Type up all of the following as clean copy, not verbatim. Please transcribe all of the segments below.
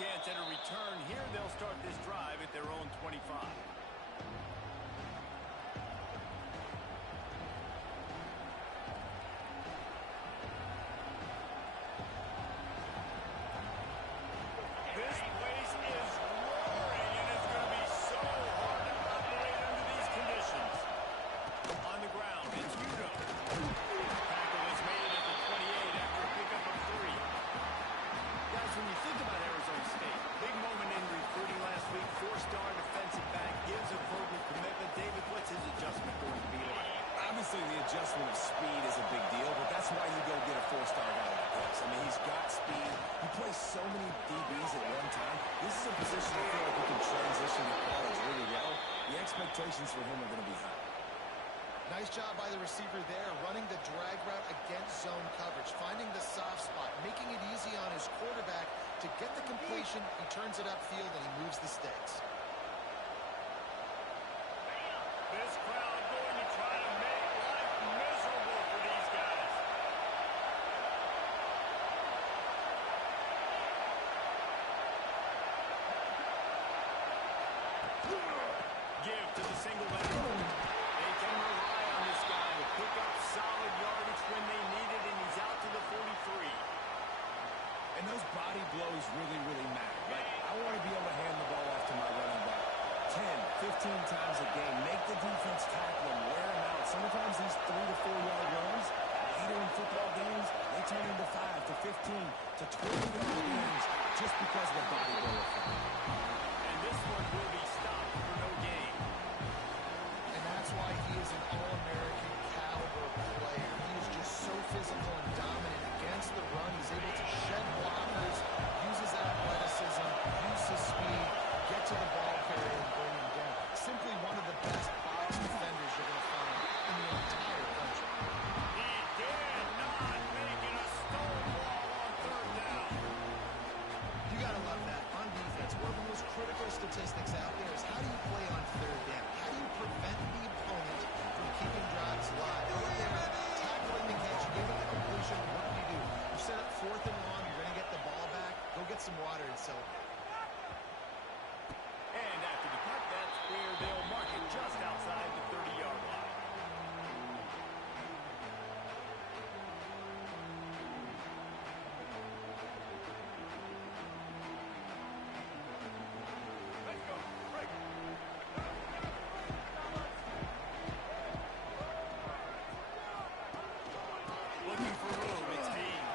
chance at a return here. They'll start this drive at their own 25. This place is roaring, and it's going to be so hard to operate under these conditions. On the ground, it's Udo. Tackle is made at the 28 after a pickup of 3. Guys, when you think about Arizona State, big moment in recruiting last week, 4-star defensive back, gives a verbal commitment. David, what's his adjustment going to be like? Obviously, the adjustment of speed is a big deal, but that's why you go get a 4-star guy like this. I mean, he's got speed. He plays so many DBs at one time. This is a position I feel like he can transition to college really well. The expectations for him are going to be high. Nice job by the receiver there, running the drag route against zone coverage, finding the soft spot, making it easy on his quarterback to get the completion. He turns it upfield, and he moves the sticks. This crowd going to try to make life miserable for these guys. Give to the single back. They can rely on this guy to pick up solid yardage when they need it, and he's out to the 43. And those body blows really, really matter. Like, I want to be able to hand the ball off to my running back 10, 15 times a game. Make the defense tackle him, wear him out. Sometimes these 3 to 4 yard runs, later in football games, they turn into 5 to 15 to 20 yard games just because of the body blow effect. And this one will be stopped for no gain. And that's why he is an All-American caliber player. He is just so physical and dominant against the run. He's able to shed blockers, use his athleticism, use his speed, get to the ball carrier and bring him down. Simply one of the best box defenders you're going to find in the entire country. He did not make it a stonewall on 3rd down. You got to love that. On defense, one of the most critical statistics out there is how do you play on 3rd down? How do you prevent the opponent from keeping drives alive? Out there, tackling the catch, give it the completion. What do? You set up 4th and long, you're going to get the ball back. Go get some water and celebrate. And after the punt, that's where they'll mark it just outside the 30-yard line. Let's go. Break. Looking for room, it's Haynes.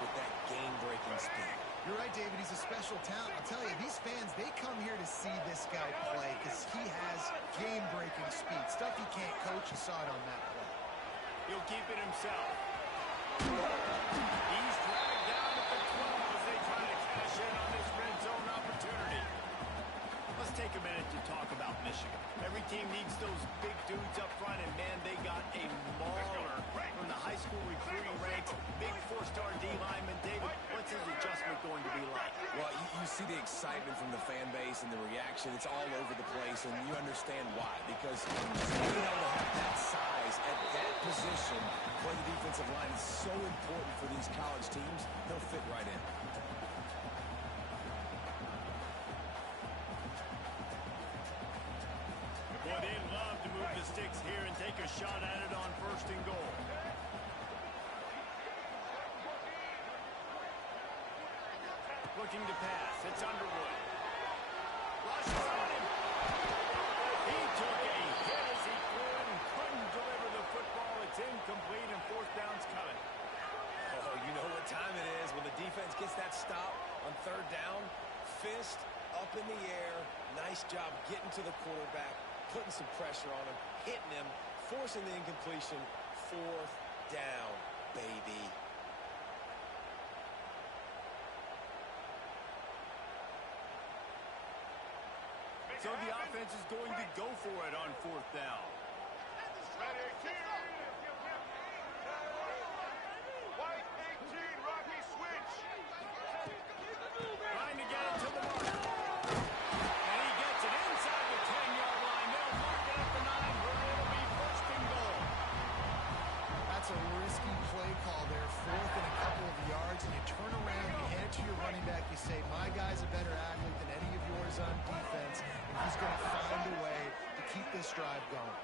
with that game-breaking speed. You're right, David. He's a special talent. I'll tell you, these fans, they come here to see this guy play because he has game-breaking speed. Stuff he can't coach. You saw it on that play. He'll keep it himself. He's dragged down at the 12 as they try to cash in on this red zone opportunity. Let's take a minute to talk about Michigan. Every team needs those big dudes up front, and man, they got a mauler from the high school recruiting ranks. Big four-star D lineman. David, what's his adjustment going to be like? Well, you see the excitement from the fan base and the reaction. It's all over the place, and you understand why. Because being able to have that size at that position for the defensive line is so important for these college teams. He'll fit right in. Boy, they'd love to move the sticks here and take a shot at it on 1st and goal. Looking to pass. It's Underwood. Rushes on him. He took a hit as he threw it and couldn't deliver the football. It's incomplete and 4th down's coming. Oh, you know what time it is when the defense gets that stop on 3rd down. Fist up in the air. Nice job getting to the quarterback, putting some pressure on him, hitting him, forcing the incompletion. 4th down, baby. So the offense is going to go for it on 4th down. Ready, White 18, rock this drive going.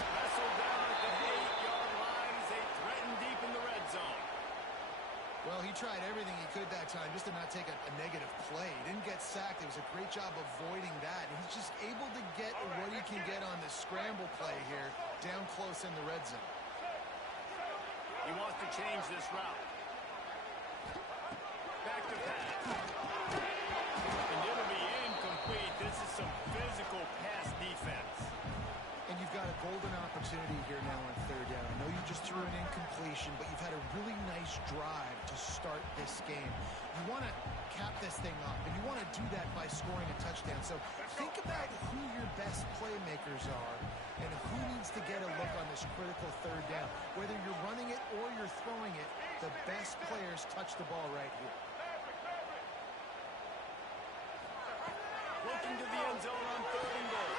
Wrestled down at the 8-yard line as they threaten deep in the red zone. Well, he tried everything he could that time just to not take a negative play. He didn't get sacked. It was a great job avoiding that. And he's just able to get what he can get on this scramble play here down close in the red zone. He wants to change this route. Back to pass. And it'll be incomplete. This is some physical pass defense. And you've got a golden opportunity here now on third down. I know you just threw an incompletion, but you've had a really nice drive to start this game. You want to cap this thing up, and you want to do that by scoring a touchdown. So think about who your best playmakers are and who needs to get a look on this critical third down. Whether you're running it or you're throwing it, the best players touch the ball right here. Looking to the end zone on third and goal.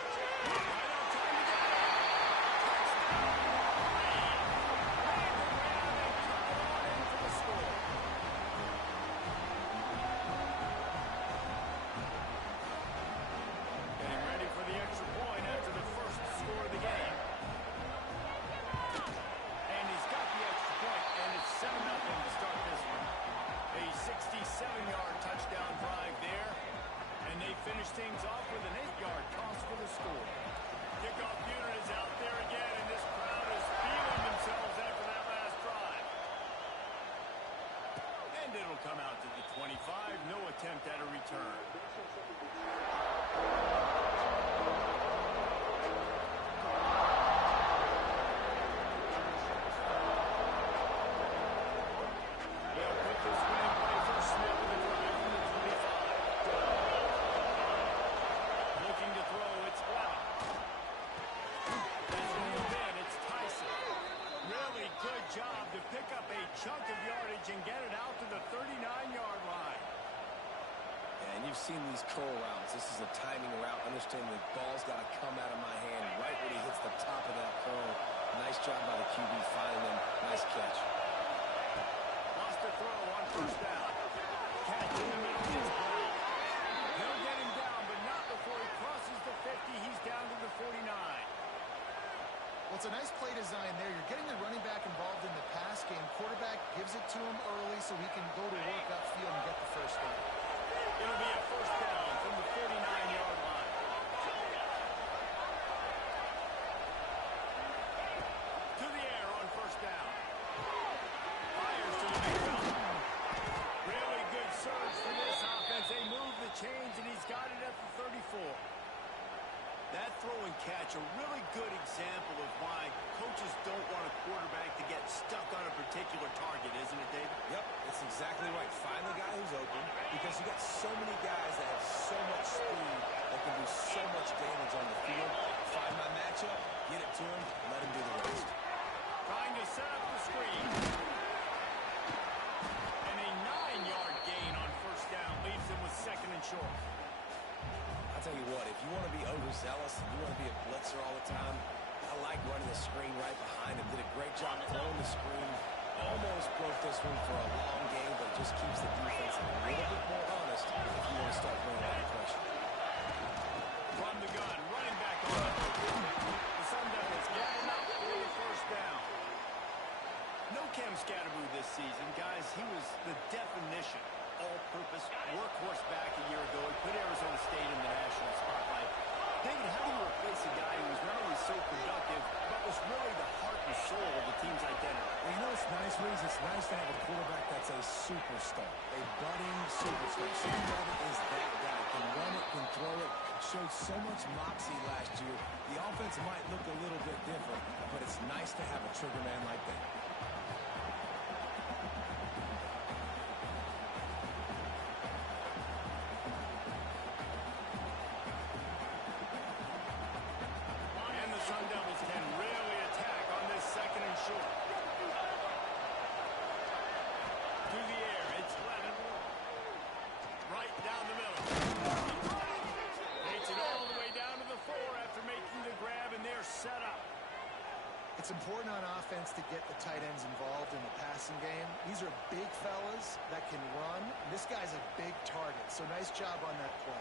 Things off with an 8-yard toss for the score. Kickoff unit is out there again, and this crowd is feeling themselves after that last drive. And it'll come out to the 25. No attempt at a return. They'll put this one in play for Smith with a drive from the 25. Looking to throw, it's Blount. It's reeled in, it's Tyson. Really good job to pick up a chunk of yardage and get it out to the 39-yard line. And you've seen these curl routes. This is a timing route. Understand the ball's got to come out of my hand right when he hits the top of that curl. Nice job by the QB finding him. Nice catch. Lost a throw on first down. Catch in the middle is Brown. He'll get him down, but not before he crosses the 50. He's down to the 49. Well, it's a nice play design there. You're getting the running back involved in the pass game. Quarterback gives it to him early so he can go to work upfield and get the first down. It'll be a first down from the 49-yard line. To the air on first down. Fires to the midfield. Really good surge for this offense. They move the chains, and he's got it at the 34. That throw and catch, a really good example of why coaches don't want a quarterback to get stuck on a particular target, isn't it, David? Yep, that's exactly right. Find the guy who's open because you got so many guys that have so much speed that can do so much damage on the field. Find my matchup, get it to him, let him do the rest. Trying to set up the screen. And a 9-yard gain on first down leaves him with second and short. I'll tell you what, if you want to be overzealous and you want to be a blitzer all the time, I like running the screen right behind him. Did a great job throwing the screen. Almost broke this one for a long game, but it just keeps the defense a little bit more honest if you want to start bringing out the pressure. From the gun, running back on. The Sun Devils get him out for the first down. No Cam Scatterboo this season, guys. He was the definition all-purpose workhorse back a year ago. He put Arizona State in the national spotlight. David, how do you replace a guy who was not only so productive, but was really the heart and soul of the team's identity? Well, you know what's nice, Reese? It's nice to have a quarterback that's a superstar, a budding superstar. Sam Darnold is that guy. Can run it, can throw it. Showed so much moxie last year. The offense might look a little bit different, but it's nice to have a trigger man like that. Sun Devils can really attack on this second and short. To the air, it's Lennon. Right down the middle. Takes it all the way down to the 4 after making the grab, and they're set up. It's It's important on offense to get the tight ends involved in the passing game. These are big fellas that can run. This guy's a big target, so nice job on that play.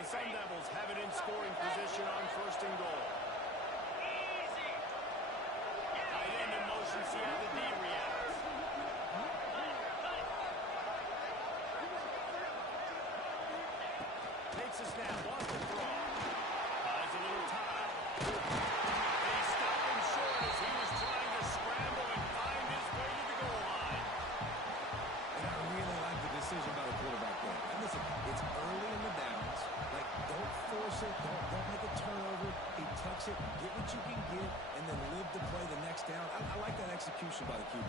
The Sun Devils have it in scoring position on 1st and goal. Tight end in motion, see how the D reacts. Takes a snap, wants to throw. Buys a little time. They stop him short as he was trying to scramble and find his way to the goal line. And I really like the decision by the quarterback there. And listen, it's early in the downs. Like, don't force it. Don't make a turnover. He tucks it, get what you can get, and then live to play the next down. I like that execution by the QB.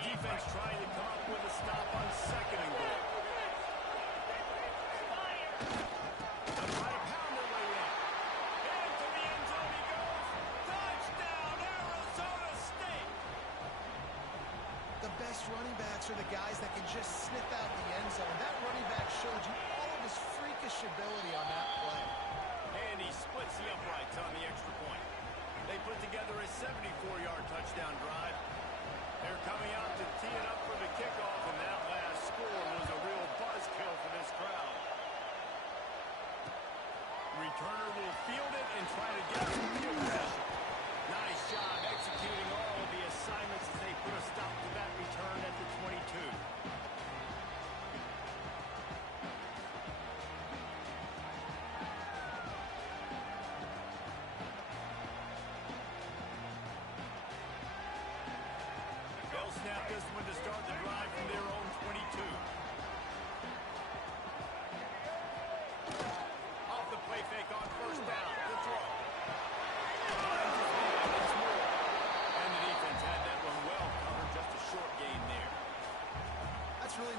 Defense trying to come up with a stop on 2nd and goal. They'll try to pound their way in. Into the end zone he goes. Touchdown, Arizona State. The best running backs are the guys that can just sniff out the end zone. That running back showed you all of his freakish ability on that play. And he splits the uprights on the extra point. They put together a 74-yard touchdown drive. They're coming out to tee it up for the kickoff, and that last score was a real buzzkill for this crowd. Returner will field it and try to get some field position. Nice job executing all of the assignments as they put a stop to that return at the 22. They'll snap this one to start the drive from their own 22. Off the play fake on 1st down. The throw. Finds his man once more. And the defense had that one well covered. Just a short gain there. That's really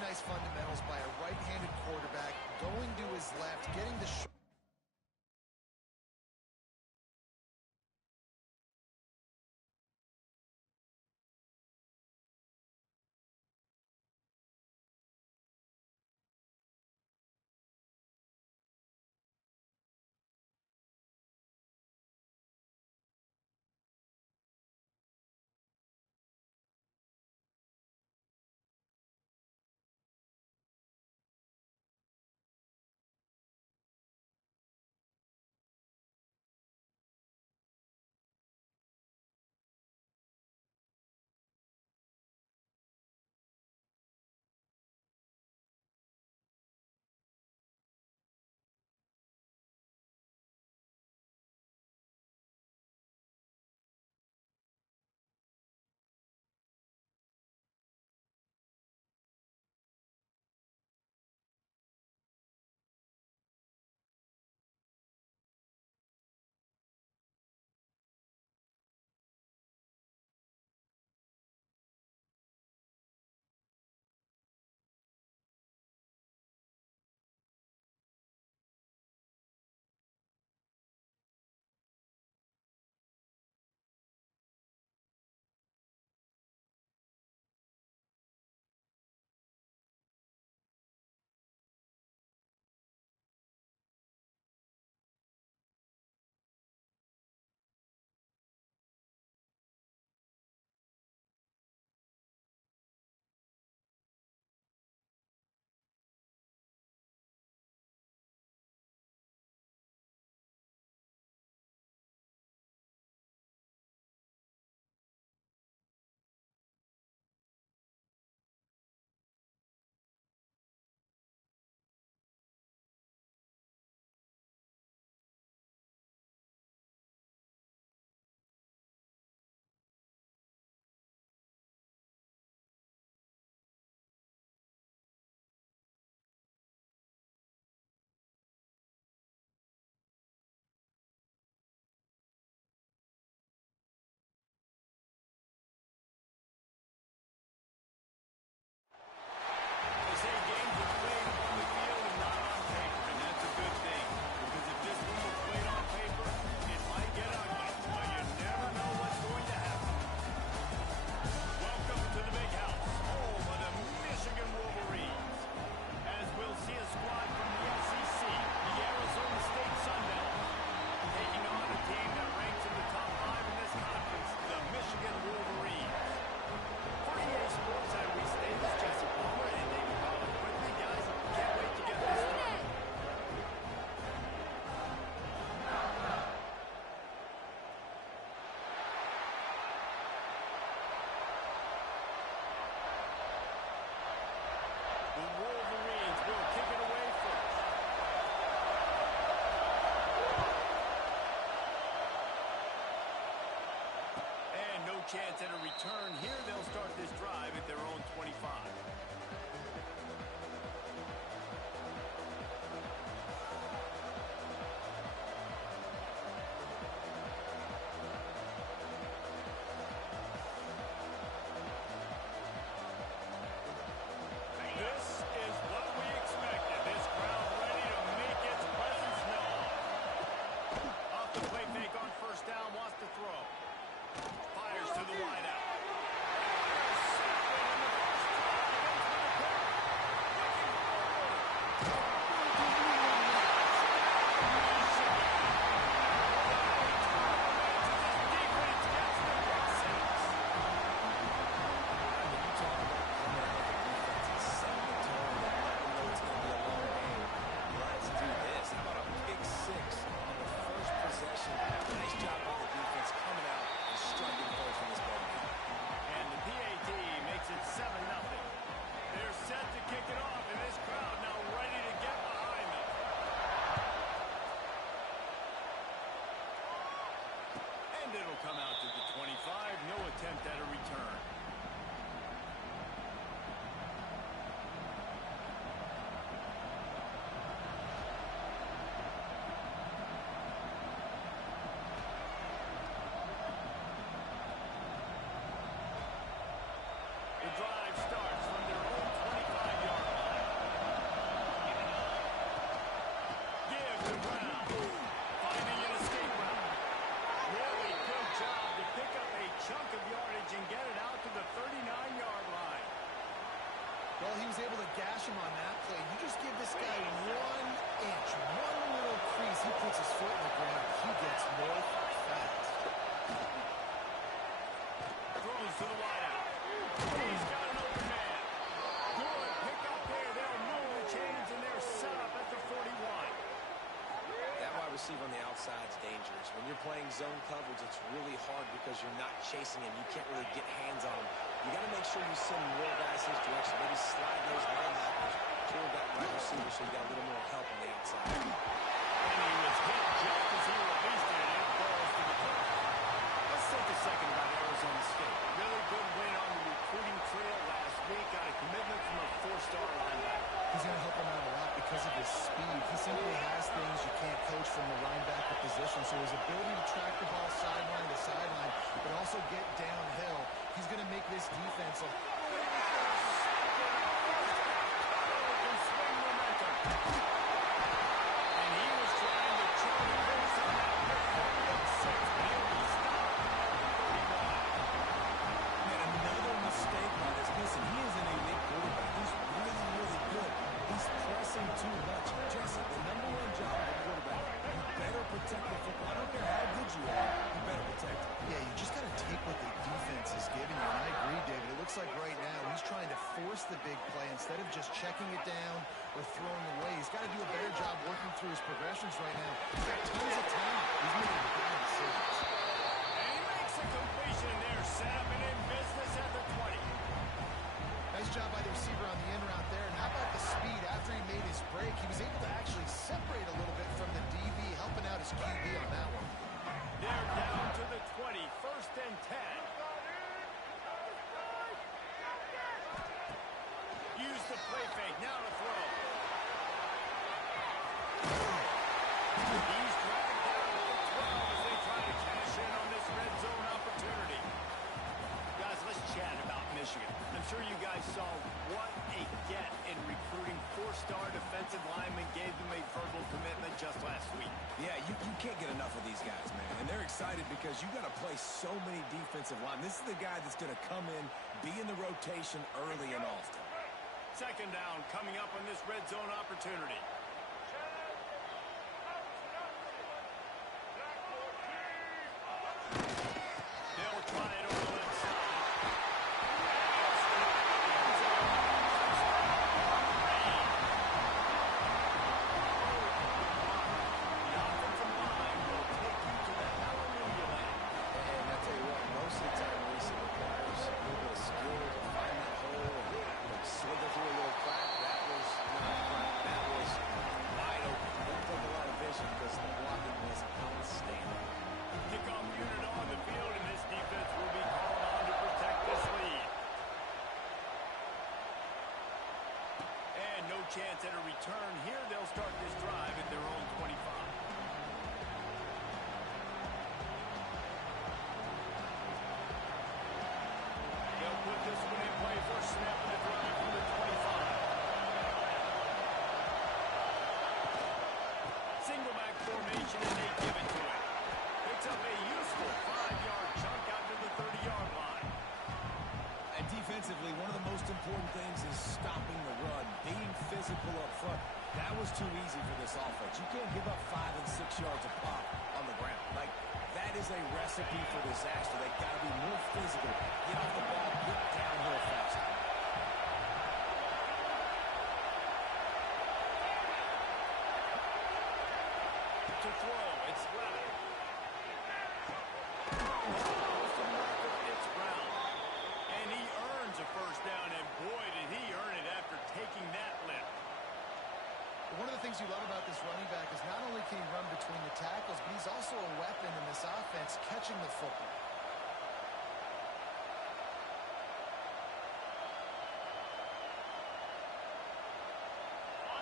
chance at a return. Here they'll start this drive at their own 25. This is what we expected. This crowd ready to make its presence known. Off the play fake on first down, wants to throw. Fires to the wideout. It'll come out to the 25. No attempt at a return. The drive starts from their own 25-yard line. Give to Brown. Finding an escape route. Really good job to pick up a chunk of yardage and get it out to the 39-yard line. Well, he was able to gash him on that play. You just give this guy 1 inch, one little crease. He puts his foot in the ground. He gets north fast. Throws to the wideout. He's got an open man. Good pick up there. They'll move the chains, and they're set up at the 41. That wide receiver on the outside is dangerous. When you're playing zone coverage, it's really hard because you're not chasing him. You can't really get hands on him. You got to make sure you send more guys his direction. Maybe slide those linebackers toward that wide receiver so you got a little more help on the outside. And he was hit just as he released it, and it falls to the turf. Let's take a second about Arizona State. Really good win on the recruiting trail last week. Got a commitment from a 4-star linebacker. He's going to help him out a lot because of his speed. He simply has things you can't coach from the linebacker position. So his ability to track the ball sideline to sideline, but also get downhill, he's going to make this defense a And he was trying to charge base on that pick for 6, but he'll be stopped at the 31. And another mistake by this. Listen, he is an elite quarterback. He's really, really good. He's pressing too much. Jesse, the #1 job of a quarterback, you better protect the football. I don't care how good you are, you better protect it. Yeah, you just got to take what the defense is giving you. And I agree, David. It looks like right now he's trying to force the big play instead of just checking it down or throwing away. He's got to do a better job working through his progressions right now. He's got tons of talent. He's making bad decisions. And he makes a completion there. Set up and in business at the 20. Nice job by the receiver on the in route there. And how about the speed after he made his break? He was able to actually separate a little bit from the DB, helping out his QB on that one. They're down to the 20. 1st and 10. Use the play fake. Now to throw. He's dragged down to the 12 as they try to cash in on this red zone opportunity. Guys, let's chat about Michigan. I'm sure you guys saw what a get in recruiting. 4-star defensive lineman gave them a verbal commitment just last week. Yeah, you can't get enough of these guys, man. And they're excited because you got to play so many defensive linemen. This is the guy that's going to come in, be in the rotation early and often. 2nd down coming up on this red zone opportunity. They'll try it over the left side. The offensive line will take you to the hallelujah land. And I tell you what, most of the time, Reese, it requires a little bit of skill to find that hole and slither through a little crack. That was not a crack. That was chance at a return. Here they'll start this drive at their own 25. They'll put this one in play for a snap of the drive from the 25. Single back formation, and they give it to him. Picks up a useful 5-yard chunk out to the 30-yard line. And defensively, one of the most important things is stopping the run, being physical up front. That was too easy for this offense. You can't give up 5 and 6 yards of pop on the ground. Like, that is a recipe for disaster. They've got to be more physical, get off the ball, get downhill faster. To throw, it's Leonard. It's Brown. And he earns a first down, and boy, did he earn it after taking that lift. One of the things you love about this running back is not only can he run between the tackles, but he's also a weapon in this offense catching the football.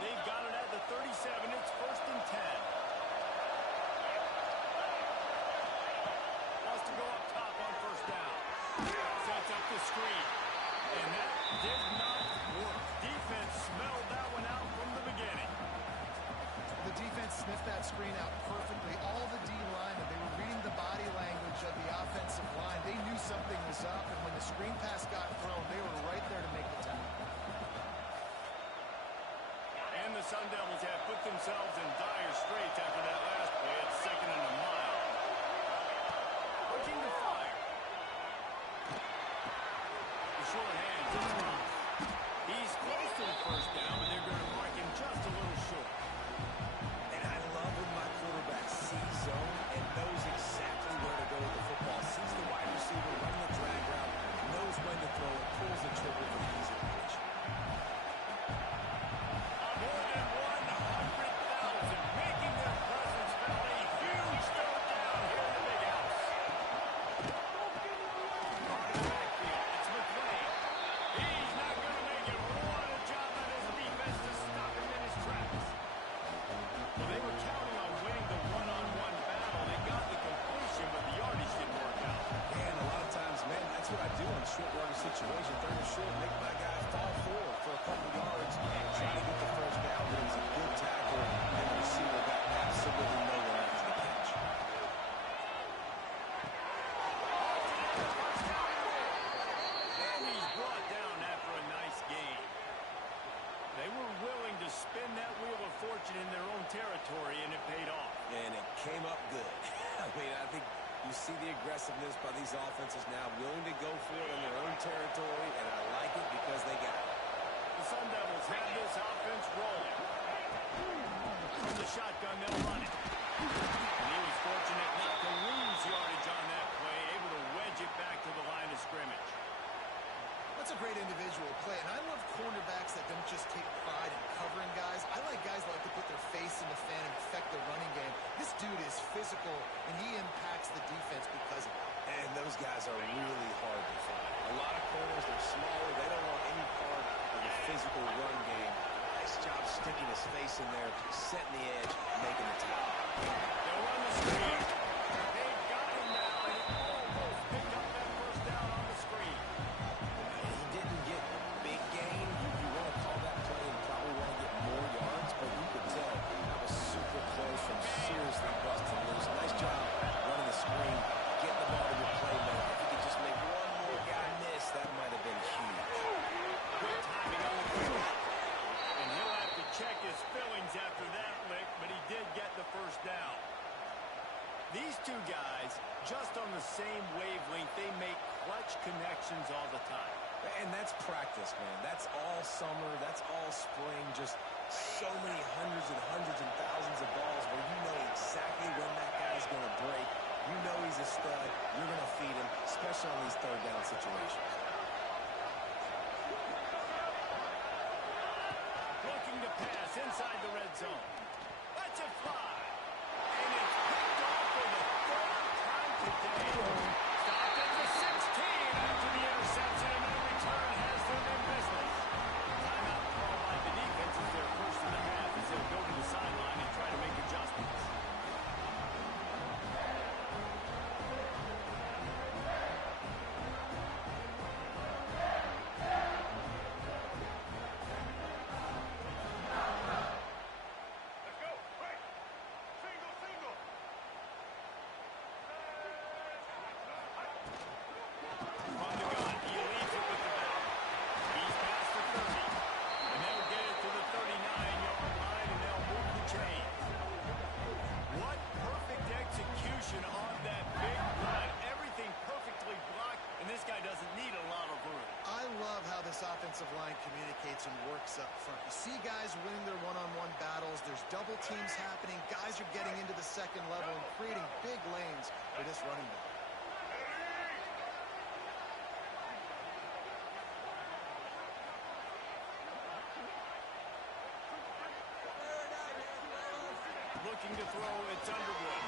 They've got it at the 37. It's 1st and 10. Wants to go up top on first down. Sets up the screen. And that did not work. Defense smelled that one out from the beginning. The defense sniffed that screen out perfectly. All the D linemen, they were reading the body language of the offensive line. They knew something was up, and when the screen pass got thrown, they were right there to make the tackle. And the Sun Devils have put themselves in dire straits after that last play. It's 2nd and a mile. Looking to fire. The short hands is Brown. He's close to the first down, but they're going to mark him just a little short. And I love when my quarterback sees zone and knows exactly where to go with the football. Sees the wide receiver running the drag route, knows when to throw it, pulls the trigger for the easy pitch. More than 100,000 making their presence felt. A huge third down here in the big house. Caught in the backfield. It's McLean. He's not going to make it. What a job by this defense to stop him in his tracks. Well, they were counting on winning the one-on-one battle. They got the completion, but the yardage didn't work out. And a lot of times, man, that's what I do in short yardage situations. Third and short, make my guy fall forward for a couple yards, try to get the first down. But it was a good tackle, and the receiver got absolutely nowhere after the catch. And he's brought down after a nice gain. They were willing to spin that wheel of fortune in their own territory, and it paid off. And it came up good. I mean, I think you see the aggressiveness by these offenses now, willing to go for it in their own territory, and I like it because they got it. The Sun Devils have this offense rolling. From the shotgun, they'll run it. And he was fortunate not to lose yardage on that play, able to wedge it back to the line of scrimmage. That's a great individual play, and I love cornerbacks that don't just take pride in covering guys. I like guys that like to put their face in the fan and affect the running game. This dude is physical, and he impacts the defense because of it. And those guys are really hard to find. A lot of corners, they're smaller. They don't want any part of the physical run game. Nice job sticking his face in there, setting the edge, making the tackle. They'll run the screen. They've got him now, and he almost picked up that first down on the screen. He didn't get a big gain. You want to call that play and probably want to get more yards, but you could tell that was super close from seriously busting loose. Nice job running the screen, getting the ball to your playmaker. If you could just make one more guy miss, that might have been huge. Good timing on the quick. And he'll have to check his fillings after that lick, but he did get the first down. These two guys, just on the same wavelength, they make clutch connections all the time. And that's practice, man. That's all summer. That's all spring. Just so many hundreds and thousands of balls where you know exactly when that guy's going to break. You know he's a stud. You're going to feed him, especially on these third down situations. Looking to pass inside the red zone. Let's it fly. And it's picked off for the third time today. Stopped at the 16 after the interception, and no return has them in business. Timeout called by the defense as their double teams happening. Guys are getting into the second level and creating big lanes for this running back. Looking to throw, it's Underwood.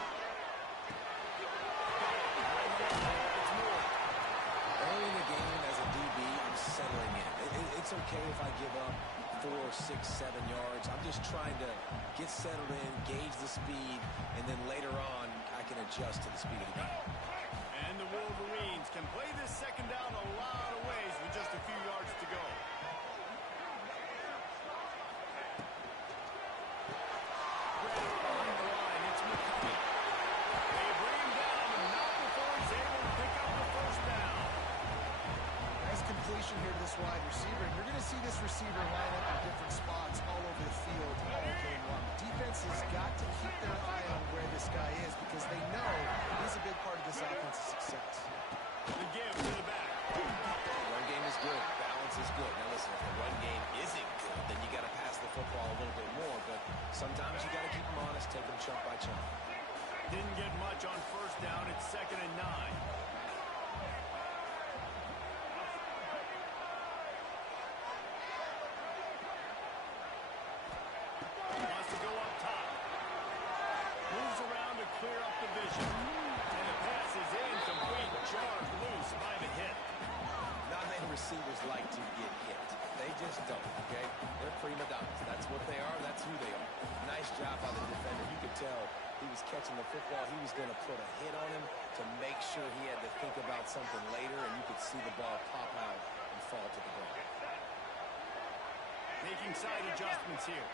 Early in the game, as a DB, I'm settling in. It's okay if I give up 4, 6, 7 yards. I'm just trying to get settled in, gauge the speed, and then later on, I can adjust to the speed of the game. And the Wolverines can play this second down a lot of ways with just a few yards to go. Here to this wide receiver, and you're going to see this receiver line up in different spots all over the field all game long. Defense has got to keep their eye on where this guy is because they know he's a big part of this offense's success. The give to the back. The run game is good. Balance is good. Now listen, if the run game isn't good, then you got to pass the football a little bit more, but sometimes you got to keep them honest, take them chunk by chunk. Didn't get much on first down. It's 2nd and 9. Clear up the vision. And the pass is incomplete. Jarred loose by the hit. Not many receivers like to get hit. They just don't, okay? They're prima donnas. That's what they are. That's who they are. Nice job by the defender. You could tell he was catching the football. He was going to put a hit on him to make sure he had to think about something later, and you could see the ball pop out and fall to the ground. Making side adjustments here.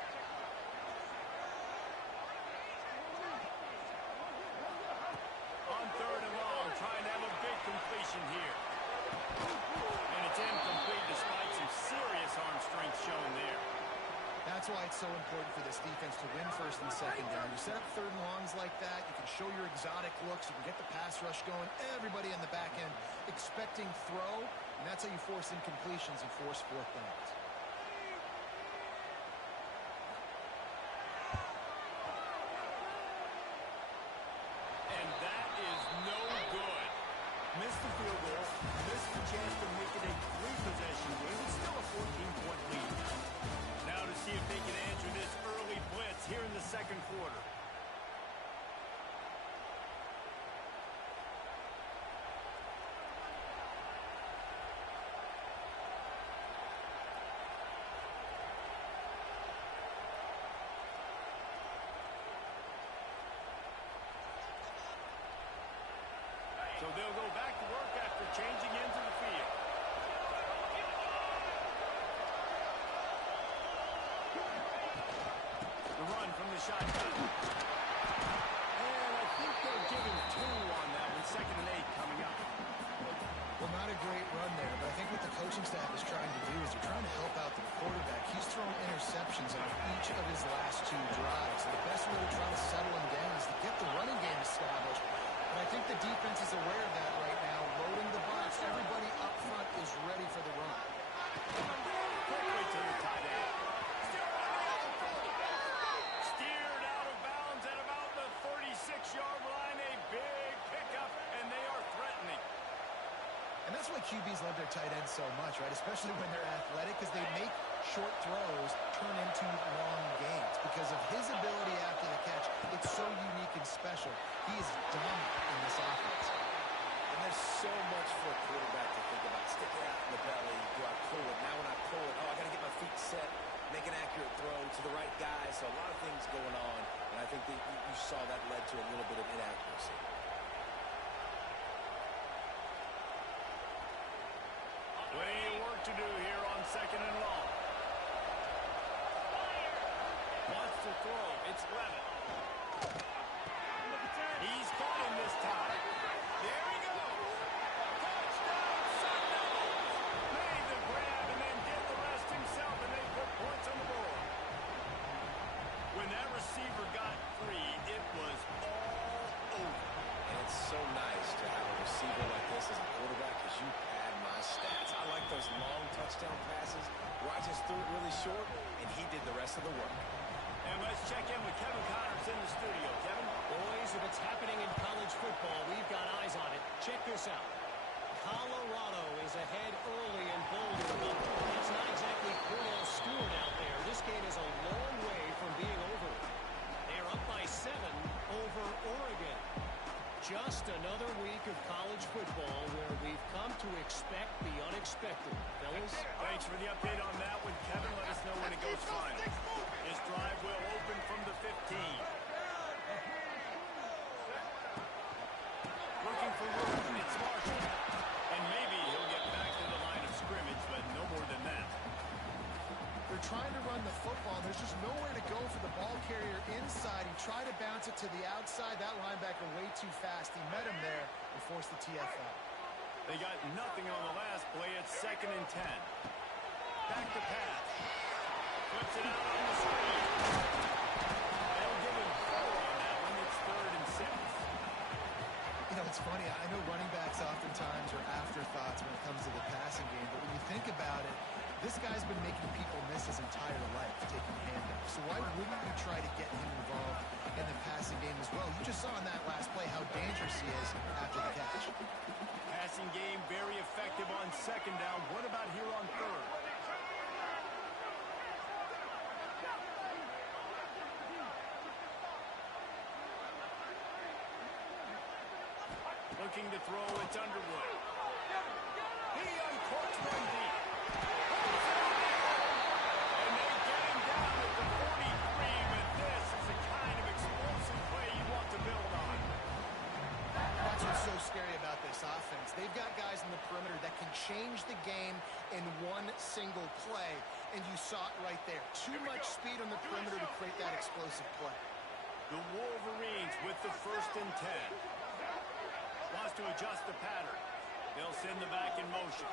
Trying to have a big completion here. And it's incomplete despite some serious arm strength shown there. That's why it's so important for this defense to win first and second down. You set up 3rd and longs like that, you can show your exotic looks, you can get the pass rush going, everybody in the back end expecting throw, and that's how you force incompletions and force 4th downs. Missed the field goal, missed the chance to make it a 3-possession win. It's still a 14-point lead. Now to see if they can answer this early blitz here in the second quarter. So they'll go back to work after changing into the field. The run from the shotgun. And I think they'll give him 2 on that one. 2nd and 8 coming up. Well, not a great run there, but I think what the coaching staff is trying to do is they're trying to help out the quarterback. He's thrown interceptions on each of his last 2 drives. And the best way to try to settle him down is to get the running game established. But I think the defense is aware of that right now, loading the box. Everybody up front is ready for the run. Quickly to the tight end. Steered out of bounds at about the 36-yard line. A big pickup, and they are threatening. And that's why QBs love their tight ends so much, right? Especially when they're athletic, because they make short throws turn into long gains. Because of his ability after the catch, it's so unique and special. He is dominant in this offense. And there's so much for a quarterback to think about. Stick it out in the belly. Do I pull it? Now when I pull it, I got to get my feet set, make an accurate throw to the right guy. So a lot of things going on. And I think that you saw that led to a little bit of inaccuracy. Plenty of work to do here on 2nd and long. Wants to throw. It's Levitt. He's caught him this time. There he goes. Touchdown, Sun Devils. Made the grab and then did the rest himself, and they put points on the board. When that receiver got free, it was all over. And it's so nice to have a receiver like this as a quarterback because you pad my stats. I like those long touchdown passes where I just threw it really short, and he did the rest of the work. And let's check in with Kevin Connors in the studio. Kevin? Boys, if it's happening in college football, we've got eyes on it. Check this out. Colorado is ahead early in Boulder, but it's not exactly Cornell Stewart out there. This game is a long way from being over. They're up by 7 over Oregon. Just another week of college football where we've come to expect the unexpected. Fellas? Thanks for the update on that one, Kevin. Let us know when it goes final. His drive will open from the 15. Looking for room. It's Marshall. And maybe he'll get back to the line of scrimmage, but no more than that. They're trying to run the football. There's just nowhere to go for the ball carrier inside. He tried to bounce it to the outside. That linebacker way too fast. He met him there and forced the TFL. They got nothing on the last play. It's 2nd and 10. Back to pass. Flips it out on the screen. They'll give him 4 on that one. It's 3rd and 6. You know, it's funny. I know running backs oftentimes are afterthoughts when it comes to the passing game, but when you think about it, this guy's been making people miss his entire life taking handoffs. So why wouldn't you try to get him involved in the passing game as well? You just saw in that last play how dangerous he is after the catch. Passing game very effective on 2nd down. What about here on 3rd? Looking to throw, it's Underwood. He uncorks one deep. And they get him down at the 43, but this is the kind of explosive play you want to build on. That's what's so scary about this offense. They've got guys in the perimeter that can change the game in one single play, and you saw it right there. Too much speed on the perimeter to create that explosive play. The Wolverines with the 1st and 10. Wants to adjust the pattern. They'll send the back in motion.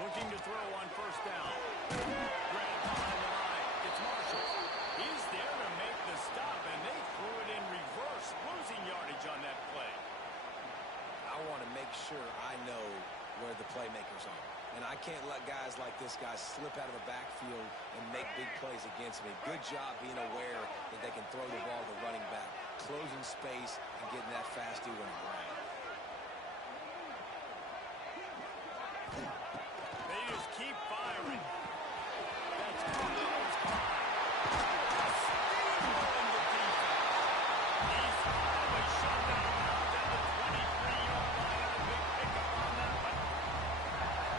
Looking to throw on 1st down. Grant behind the line. It's Marshall. He's there to make the stop, and they threw it in reverse, losing yardage on that play. I want to make sure I know where the playmakers are. And I can't let guys like this guy slip out of the backfield and make big plays against me. Good job being aware that they can throw the ball to the running back, closing space, and getting that fast dude on the ground. They just keep firing. That's Cardinals. Steamrolling the defense. He's finally shut down now down the 23-yard line. A big pickup on that one.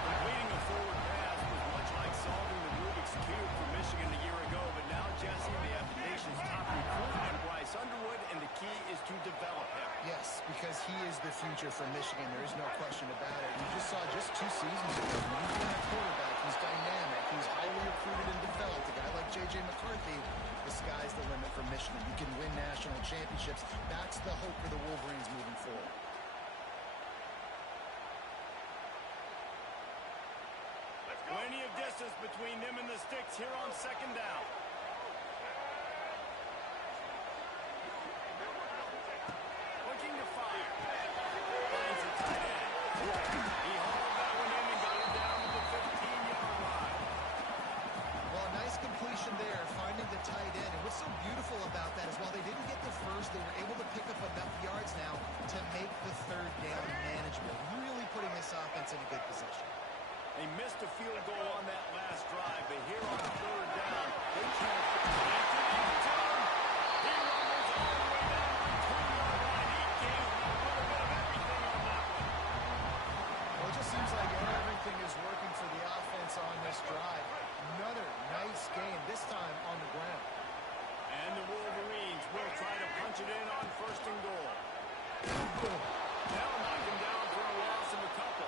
Completing a forward pass was much like solving the Rubik's Cube for Michigan a year ago, but now, Jesse, they have the nation's top recruit in Bryce Underwood, and the key is to develop him. Yes, because he is the future for Michigan. There is no question about it. You just saw just 2 seasons ago, when he's a quarterback, he's dynamic, he's highly recruited and developed. A guy like J.J. McCarthy, the sky's the limit for Michigan. You can win national championships. That's the hope for the Wolverines moving forward. Plenty of distance between them and the sticks here on 2nd down. Looking to fire. Finds a tight end. He hauled that one in and got it down to the 15-yard line. Well, nice completion there, finding the tight end. And what's so beautiful about that is while they didn't get the first, they were able to pick up enough yards now to make the 3rd down manageable. Really putting this offense in a good position. They missed a field goal on that last drive, but here on 3rd down, they can't connect it into him. He rumbles all the way down to the 2-yard line. He gave a little bit of everything on that one. Well, it just seems like everything is working for the offense on this drive. Another nice game, this time on the ground. And the Wolverines will try to punch it in on 1st and goal. They'll knock him down for a loss of a couple.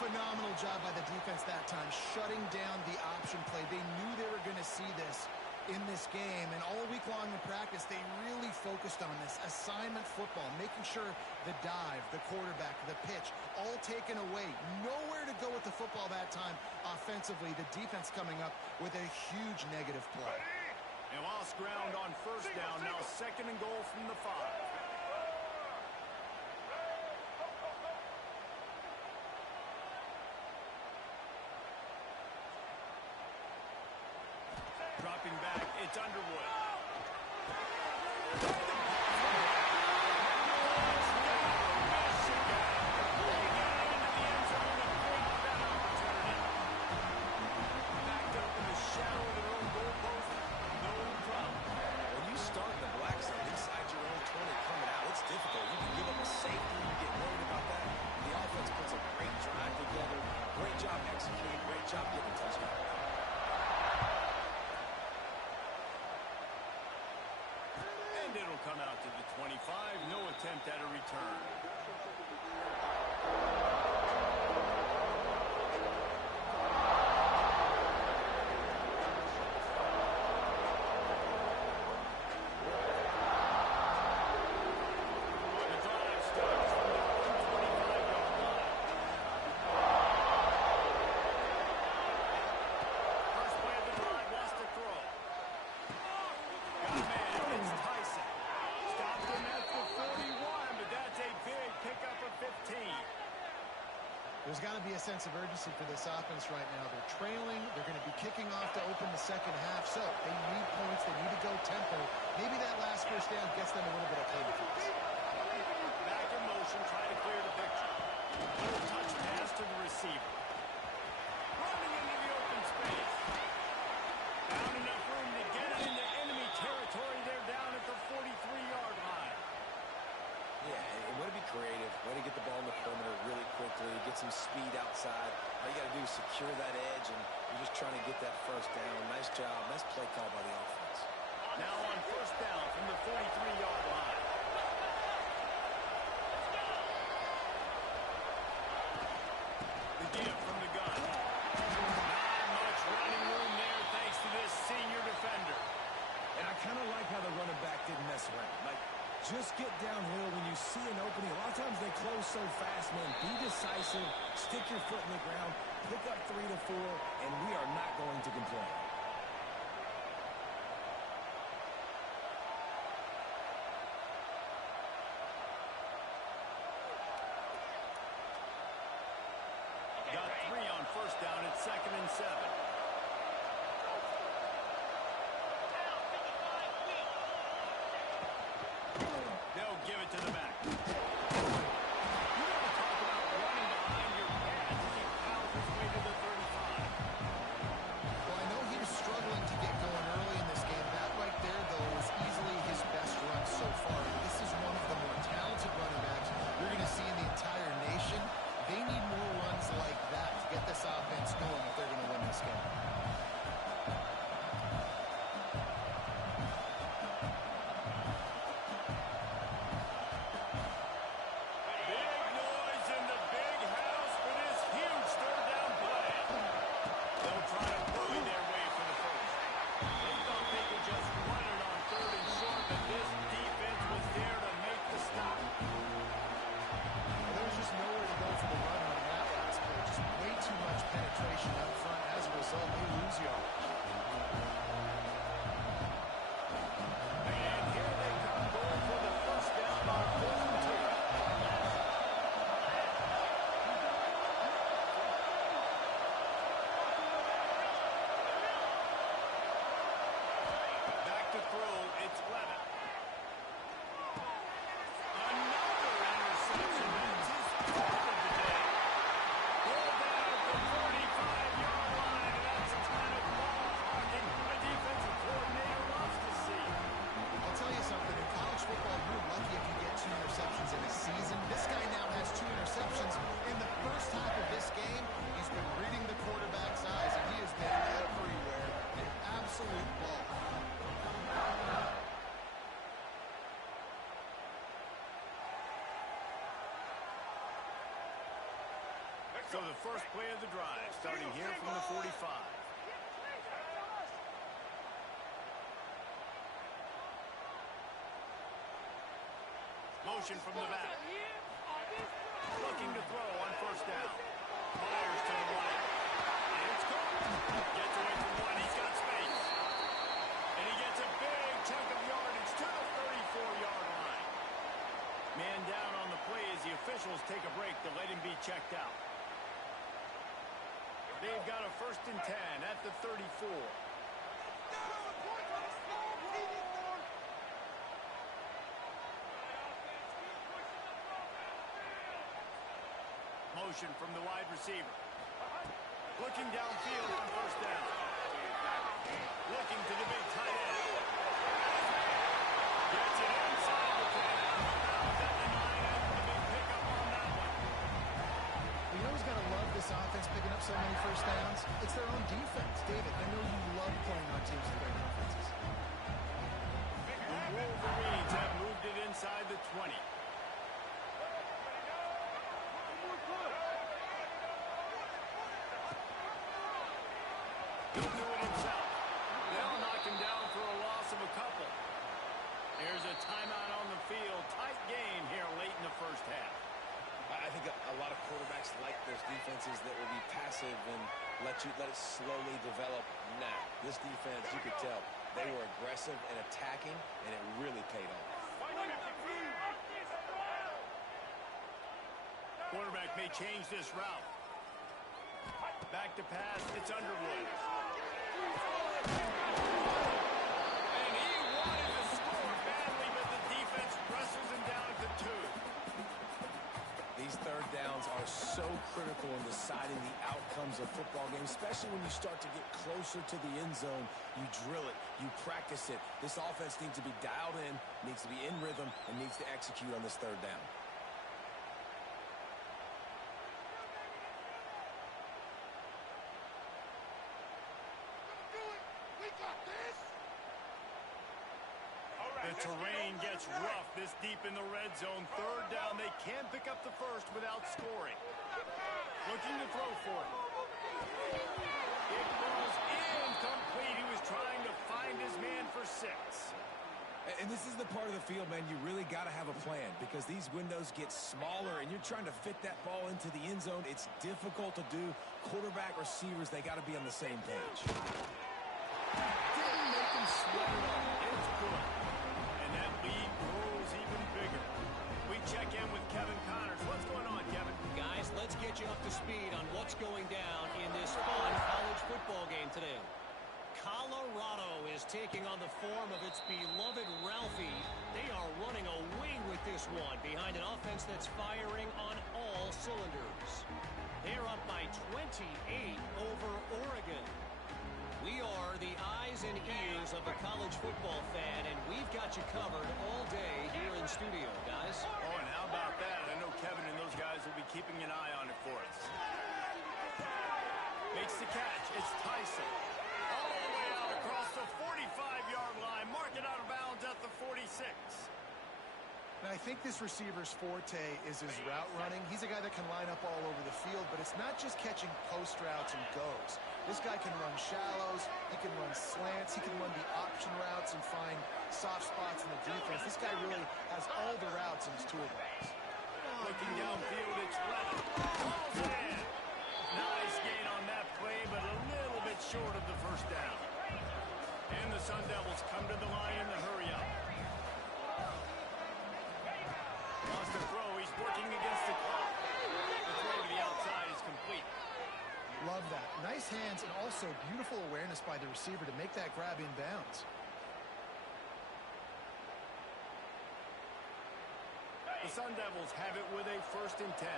Phenomenal job by the defense that time, shutting down the option play. They knew they were going to see this in this game, and all week long in practice, they really focused on this assignment football, making sure the dive, the quarterback, the pitch, all taken away. Nowhere to go with the football that time offensively. The defense coming up with a huge negative play. And lost ground on 1st down, now 2nd and goal from the 5. Dropping back, it's It's Underwood. Difficult. You can give up a safety, you get worried about that. The offense puts a great drive together. Great job executing, great job getting a touchdown. And it'll come out to the 25. No attempt at a return. There's got to be a sense of urgency for this offense right now. They're trailing. They're going to be kicking off to open the second half. So they need points. They need to go tempo. Maybe that last first down gets them a little bit of confidence. Back in motion, try to clear the picture. Little touch pass to the receiver. Running into the open space. Found enough room to get it into enemy territory. They're down at the 43-yard line. Yeah, and way to be creative, way to get the ball in the perimeter really quickly, get some speed outside. All you got to do is secure that edge, and you're just trying to get that first down. Nice job. Nice play call by the offense. Now on first down from the 43-yard line. The give from the gun. Not much running room there thanks to this senior defender. And I kind of like how the running back didn't mess around. Like, just get downhill when you see an opening. A lot of times they close so fast, man. Be decisive, stick your foot in the ground, pick up 3 to 4, and we are not going to complain. Got 3 on first down at 2nd and 7. They'll give it to the back. You want to talk about running behind your pads as he plows his way to the 35. Well, I know he was struggling to get going early in this game. That right there, though, was easily his best run so far. This is one of the more talented running backs you're going to see in the entire nation. They need more runs like that to get this offense going if they're going to win this game. So the first play of the drive, starting here from the 45. Motion from the back. Looking to throw on first down. Fires to the right. And it's caught. Gets away from one. He's got space. And he gets a big chunk of yardage to the 34-yard line. Man down on the play as the officials take a break to let him be checked out. They've got a 1st and 10 at the 34. motion from the wide receiver. Looking downfield on first down. Looking to the big tight end. Gets it inside the 10. Out at the 9 after the big pickup on that one. You always got to love this offense picking up so many first downs. It's their own defense. David, I know you love playing on teams with great offenses. The Wolverines have moved it inside the 20. He'll do it himself. They'll knock him down for a loss of a couple. Here's a timeout on the field. Tight game here late in the first half. I think a lot of quarterbacks like those defenses that will be passive and let it slowly develop. Nah, this defense, you could tell, they were aggressive and attacking, and it really paid off. Quarterback may change this route. Back to pass, it's Underwood. And he wanted to score badly, but the defense wrestles him down to 2. These third downs are so critical in deciding the outcomes of football games, especially when you start to get closer to the end zone. You drill it, you practice it. This offense needs to be dialed in, needs to be in rhythm, and needs to execute on this third down. The terrain gets rough this deep in the red zone. Third down, they can't pick up the first without scoring. Looking to throw for it. It was incomplete. He was trying to find his man for 6. And this is the part of the field, man, you really got to have a plan because these windows get smaller and you're trying to fit that ball into the end zone. It's difficult to do. Quarterback, receivers, they got to be on the same page. Didn't make him sweat it off. It's good. And that lead grows even bigger. We check in with Kevin Connors. What's going on, Kevin? Guys, let's get you up to speed on what's going down in this fun college football game today. Colorado is taking on the form of its beloved Ralphie. They are running away with this one behind an offense that's firing on all cylinders. They're up by 28 over Oregon. We are the eyes and ears of the college football fan, and we've got you covered all day here in studio, guys. Oh, and how about that? I know Kevin and those guys will be keeping an eye on it for us. Makes the catch. It's Tyson. All the way out across the 45-yard line. Mark it out of bounds at the 46. Now, I think this receiver's forte is his route running. He's a guy that can line up all over the field, but it's not just catching post routes and goes. This guy can run shallows, he can run slants, he can run the option routes and find soft spots in the defense. This guy really has all the routes in his toolbox. Looking downfield, it's Reddit. Falls in. Nice gain on that play, but a little bit short of the first down. And the Sun Devils come to the line in the hurry-up. Lost a throw. He's working against the clock. The throw to the outside is complete. Love that. Nice hands and also beautiful awareness by the receiver to make that grab in bounds. The Sun Devils have it with a 1st and 10.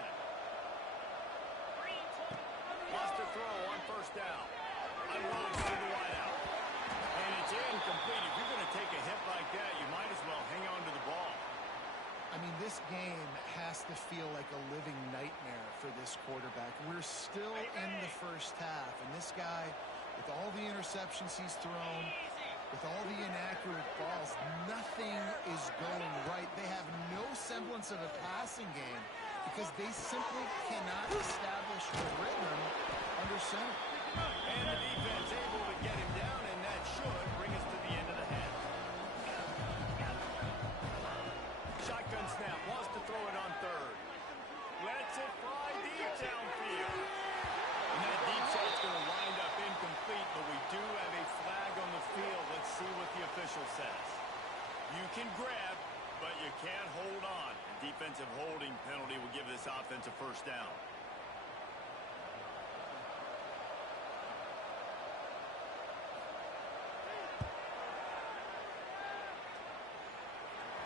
Lost a throw on first down. Unloads to the wideout. And it's incomplete. If you're going to take a hit like that, you might as well hang on to the ball. I mean, this game has to feel like a living nightmare for this quarterback. We're still in the first half, and this guy, with all the interceptions he's thrown, with all the inaccurate balls, nothing is going right. They have no semblance of a passing game because they simply cannot establish a rhythm under center. And the defense able to get him down, and that should bring us to the end of the half. Shotgun snap, wants to throw it on 3rd. Lets it fly deep downfield. And that deep shot's going to wind up incomplete, but we do have a flag on the field. Let's see what the official says. You can grab, but you can't hold on. A defensive holding penalty will give this offense a 1st down.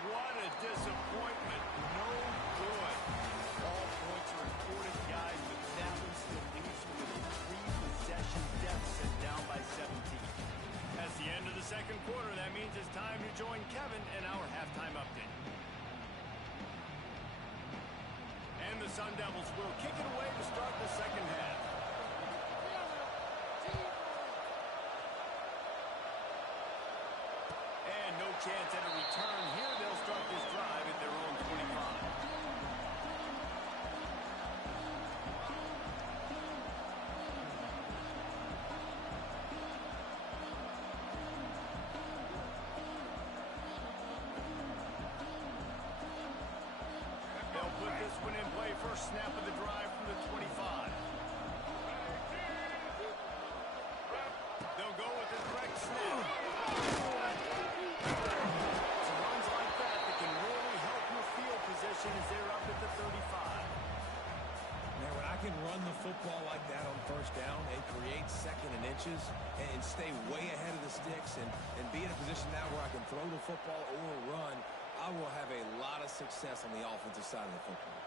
What a disappointment. No good. All points are important, guys, but that one still leaves you with a 3-possession deficit down by 17. That's the end of the second quarter. That means it's time to join Kevin in our halftime update. And the Sun Devils will kick it away to start the second half. And no chance at a return here. They'll start this drive at their own 25. They'll put this one in play. First snap of the drive from the 25. They'll go with the direct snap. Some runs like that can really help your field position as they're up at the 35. Man, when I can run the football like that on first down and create second and inches and stay way ahead of the sticks and be in a position now where I can throw the football or run, I will have a lot of success on the offensive side of the football.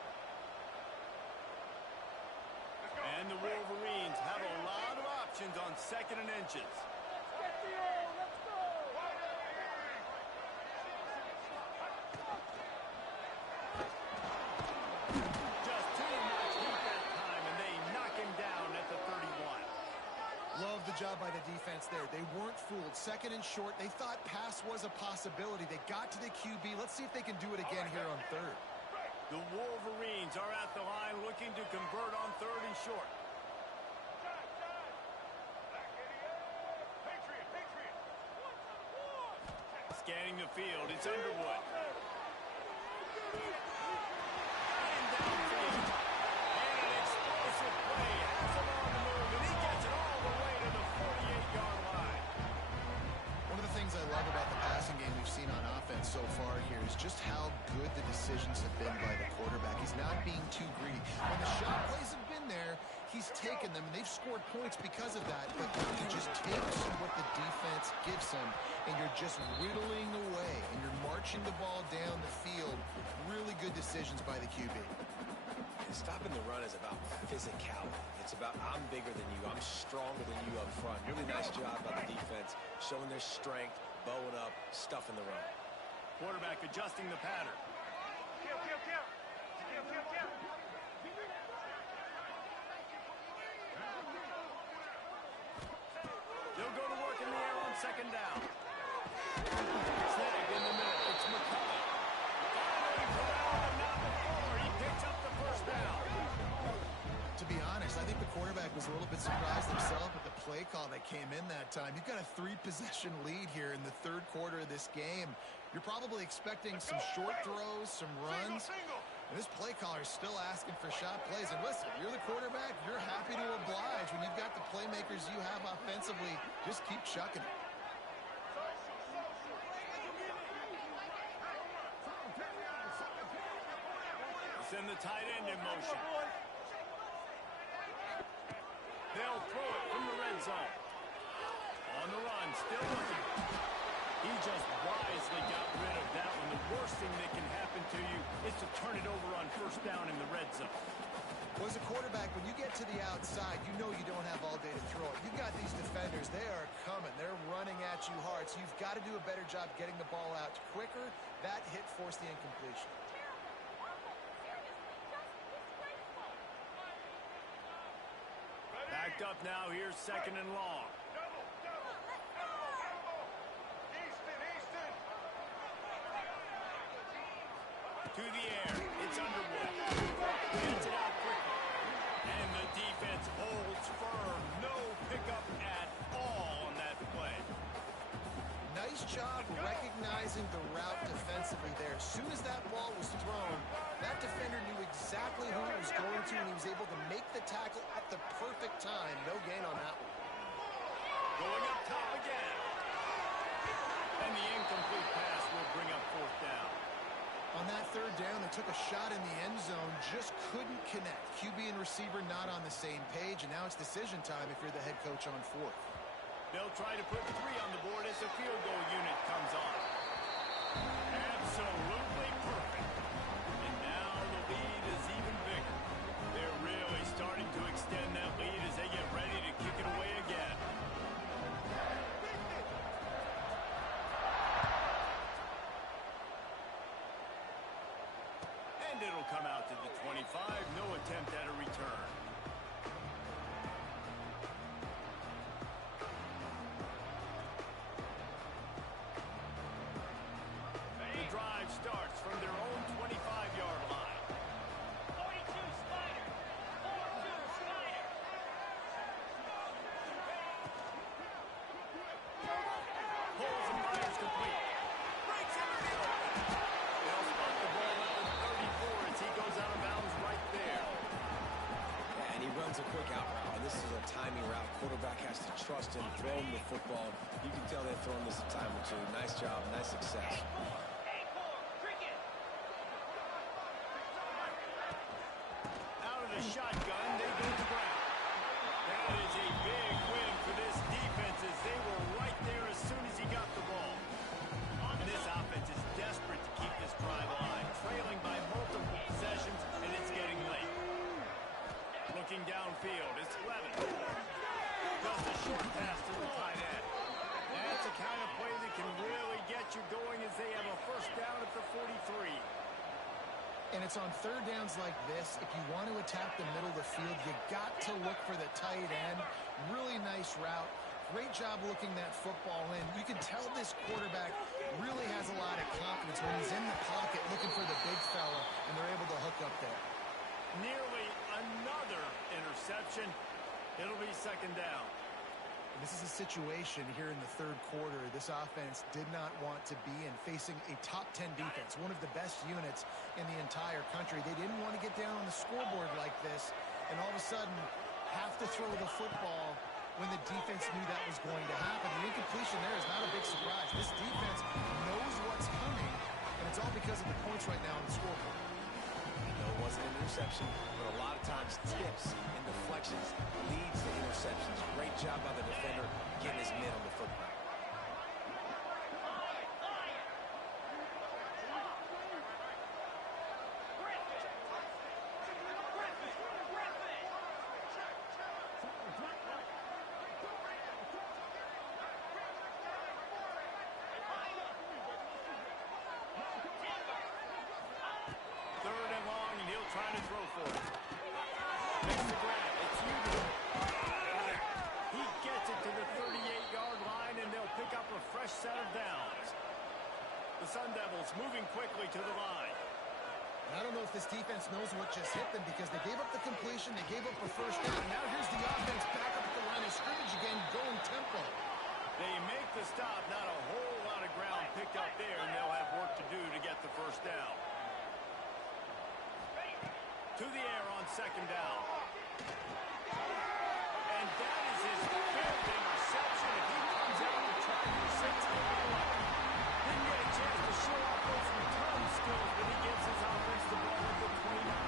And the Wolverines have a lot of options on second and inches. Just too much heat that time, and they knock him down at the 31. Love the job by the defense there. They weren't fooled. Second and short. They thought pass was a possibility. They got to the QB. Let's see if they can do it again here on third. The Wolverines are at the line looking to convert on third and short. Scanning the field, it's Underwood. And downfield. And an explosive play. Has him on the move, and he gets it all the way to the 48-yard line. One of the things I love about the passing game we've seen on offense so far here is just how good the decisions have been by the quarterback. He's not being too greedy. When the shot plays have been there, he's taken them, and they've scored points because of that. But he just takes what the defense gives him, and you're just whittling away, and you're marching the ball down the field. Really good decisions by the QB. And stopping the run is about physicality. It's about I'm bigger than you. I'm stronger than you up front. Really nice job by the defense, showing their strength, bowing up, stuffing the run. Quarterback adjusting the pattern. They'll go to work in the air on second down. Snagged in the middle. It's McCullough. Not before. He picks up the first down. To be honest, I think the quarterback was a little bit surprised himself at the play call that came in that time. You've got a 3-possession lead here in the third quarter of this game. You're probably expecting some short throws, some runs. And this play caller is still asking for shot plays. And listen, you're the quarterback. You're happy to oblige. When you've got the playmakers you have offensively, just keep chucking it. Send the tight end in motion. They'll throw it from the red zone. On the run, still looking. He just wisely got rid of that one. The worst thing that can happen to you is to turn it over on first down in the red zone. Well, as a quarterback, when you get to the outside, you know you don't have all day to throw it. You've got these defenders. They are coming. They're running at you hard. So you've got to do a better job getting the ball out quicker. That hit forced the incompletion. Backed up now. Here's second and long. To the air. It's Underwood. Gets it out quickly. And the defense holds firm. No pickup at all on that play. Nice job recognizing the route defensively there. As soon as that ball was thrown, that defender knew exactly who it was going to, and he was able to make the tackle at the perfect time. No gain on that one. Going up top again. And the incomplete pass will bring up fourth down. On that third down, they took a shot in the end zone, just couldn't connect. QB and receiver not on the same page, and now it's decision time if you're the head coach on fourth. They'll try to put 3 on the board as the field goal unit comes on. Absolutely perfect. And now the And it'll come out to the 25. No attempt at a return. The drive starts from their own 25-yard line. 42 Spider. 42 Spider. Pulls and fires complete. Breaks into the open. They'll spot the ball at the 34 as he goes out of bounds right there. Yeah, and he runs a quick out route. And this is a timing route. Quarterback has to trust him, throw him the football. You can tell they've thrown this a time or two. Nice job, nice success. Cricket. Out of the shotgun, they go to the ground. That is a big win for this defense as they were right there as soon as he got the ball. And this offense is desperate to keep this drive alive, trailing by multiple possessions, and it's getting late. Looking downfield, it's Levin. Does a short pass to the tight end. That's the kind of play that can really get you going as they have a first down at the 43. And it's on third downs like this. If you want to attack the middle of the field, you got to look for the tight end. Really nice route. Great job looking that football in. You can tell this quarterback really has a lot of confidence when he's in the pocket looking for the big fella, and they're able to hook up there. Nearly another interception. It'll be second down. And this is a situation here in the third quarter this offense did not want to be in, facing a top 10 defense, one of the best units in the entire country. They didn't want to get down on the scoreboard like this and all of a sudden have to throw the football when the defense knew that was going to happen. The incompletion there is not a big surprise. This defense knows what's coming, and it's all because of the points right now on the scoreboard. No, it wasn't an interception, but a lot of times tips and deflections leads to interceptions. Great job by the defender getting his mid on the football. Third and long, and he'll try to throw for it. Makes the grab. It's Hugo. He gets it to the 38-yard line, and they'll pick up a fresh set of downs. The Sun Devils moving quickly to the line. I don't know if this defense knows what just hit them because they gave up the completion, they gave up a first down. Now here's the offense back up at the line of scrimmage again, going tempo. They make the stop. Not a whole lot of ground picked up there, and they'll have work to do to get the first down. To the air on second down. And that is his fifth interception. If he comes out to try to six, didn't get a chance to show off those return skills, but he gives his offense the ball at the 29.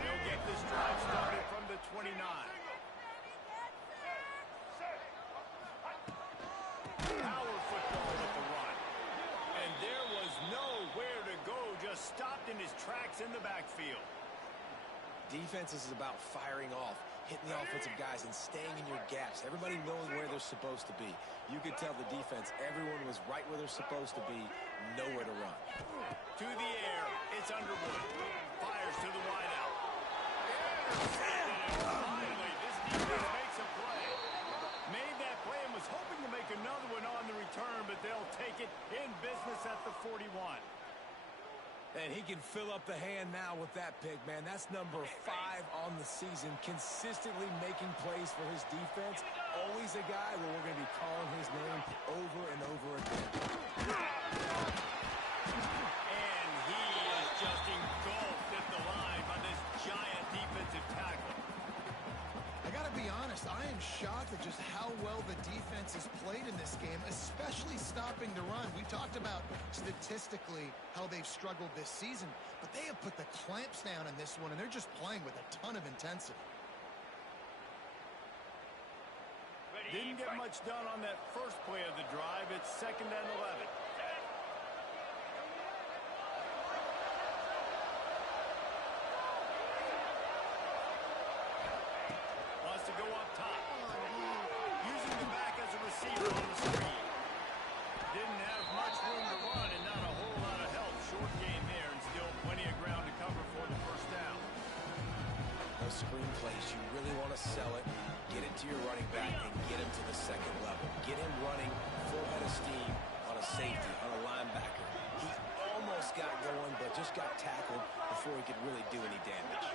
They'll get this drive started from the 29. Power football with the run. And there was nowhere to go, just stopped in his tracks in the backfield. Defense is about firing off, hitting the offensive guys, and staying in your gaps. Everybody knowing where they're supposed to be. You could tell the defense, everyone was right where they're supposed to be, nowhere to run. To the air, it's Underwood. Fires to the wideout. Intercepted, and finally, this defense makes a play. Made that play and was hoping to make another one on the return, but they'll take it in business at the 41. And he can fill up the hand now with that pick, man. That's number 5 on the season, consistently making plays for his defense. Always a guy where we're going to be calling his name over and over again. And he is just engulfed at the line by this giant defensive tackle. I gotta be honest, I am shocked at just how well the defense has played in this game, especially stopping the run. We talked about statistically how they've struggled this season, but they have put the clamps down in this one, and they're just playing with a ton of intensity. Didn't get much done on that first play of the drive. It's second and 11. there on the screen. Didn't have much room to run and not a whole lot of help. Short game there and still plenty of ground to cover for the first down. Those screen plays, you really want to sell it, get it to your running back, and get him to the second level. Get him running full head of steam on a safety, on a linebacker. He almost got going, but just got tackled before he could really do any damage.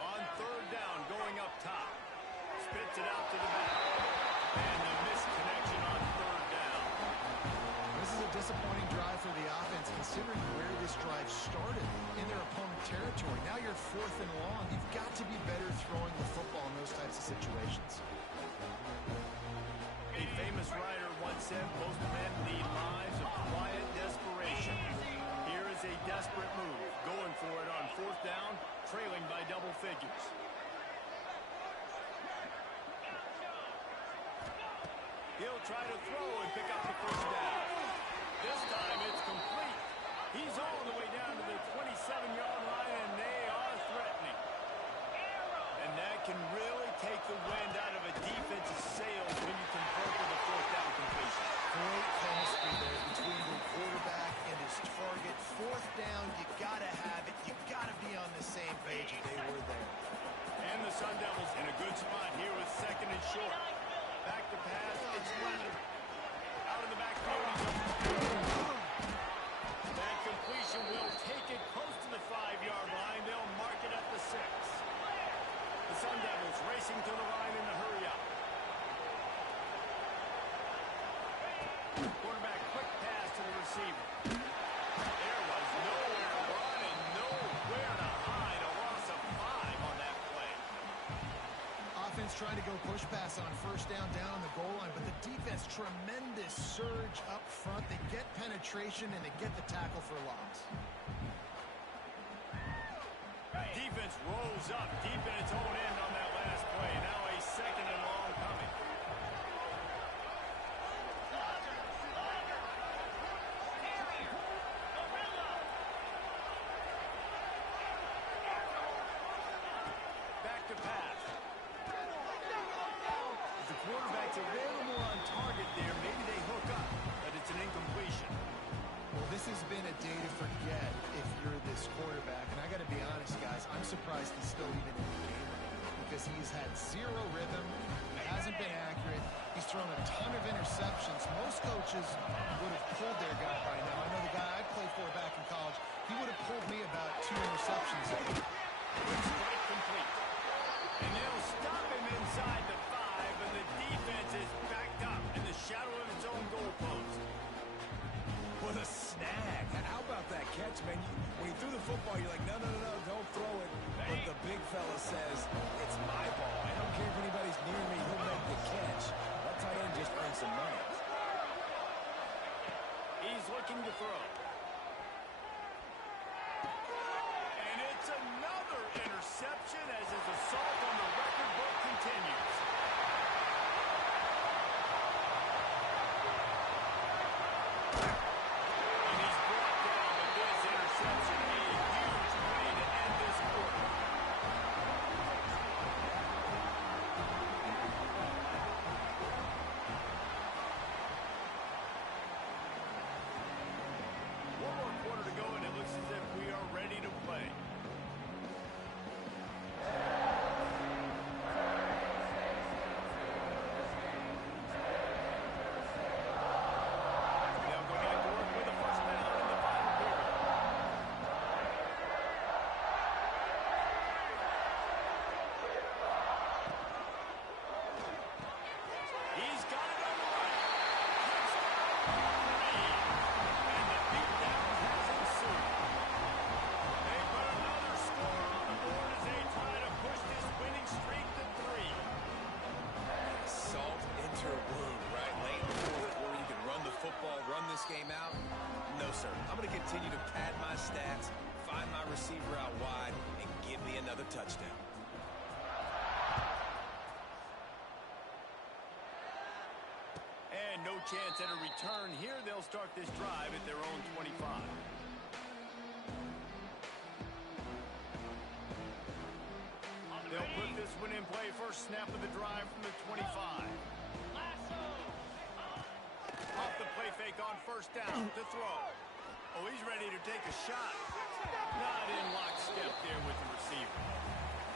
On third down, going up top. Spits it out to the back. And the missed connection on third down. This is a disappointing drive for the offense, considering where this drive started in their opponent territory. Now you're 4th and long. You've got to be better throwing the football in those types of situations. A famous writer once said, most men lead lives of quiet desperation. Here is a desperate move, going for it on 4th down, trailing by double figures. He'll try to throw and pick up the first down. This time it's complete. He's all the way down to the 27-yard line, and they are threatening. And that can really take the wind out of a defense's sails when you convert with a 4th down completion. Great chemistry there between the quarterback and his target. 4th down, you got to have it. You got to be on the same page, and they were there. And the Sun Devils in a good spot here with 2nd and short. Back to pass, it's Leonard. Out in the backfield, he's up. That completion will take it close to the 5-yard line. They'll mark it at the 6. The Sun Devils racing to the line in the hurry up. Quarterback, quick pass to the receiver. There was nowhere to run and nowhere to hide. A loss of 5 on that play. Offense trying to go push pass on 1st down on the goal line, but the defense, tremendous surge up front. They get penetration and they get the tackle for loss. Defense rolls up deep in its own end on that last play. Now a 2nd and long coming. Back to pass. The quarterback's a little more on target there. Maybe they hook up, but it's an incompletion. Well, this has been a day to forget if you're this quarterback. And I got to be honest, guys, I'm surprised he's still even in the game because he's had 0 rhythm. He hasn't been accurate. He's thrown a ton of interceptions. Most coaches would have pulled their guy by now. I know the guy I played for back in college, he would have pulled me about 2 interceptions. Strike complete. And they'll stop him inside the 5, and the defense is backed up in the shadow of its own goalpost. What a snag. How about that catch, man? When he threw the football, you're like, no, don't throw it. But the big fella says, it's my ball. I don't care if anybody's near me. He'll make the catch. That tight end just earned some money. He's looking to throw. And it's another interception as his assault on the record book continues. And he's brought down with this interception. A huge way to end this quarter. One more quarter to go, and it looks as if we are ready to play. They'll go back to work with a 1st down in the final period. He's got it on the right. And the beatdown has ensued. They put another score on the board as they try to push this winning streak to 3. Salt into a wound, right? Late in the 4th quarter, you can run the football, run this game out. No, sir. I'm going to continue to pad my stats, find my receiver out wide, and give me another touchdown. And no chance at a return here. They'll start this drive at their own 25. They'll put this one in play. First snap of the drive from the 25. Off the play fake on first down to throw. Oh, he's ready to take a shot. Not in lockstep there with the receiver.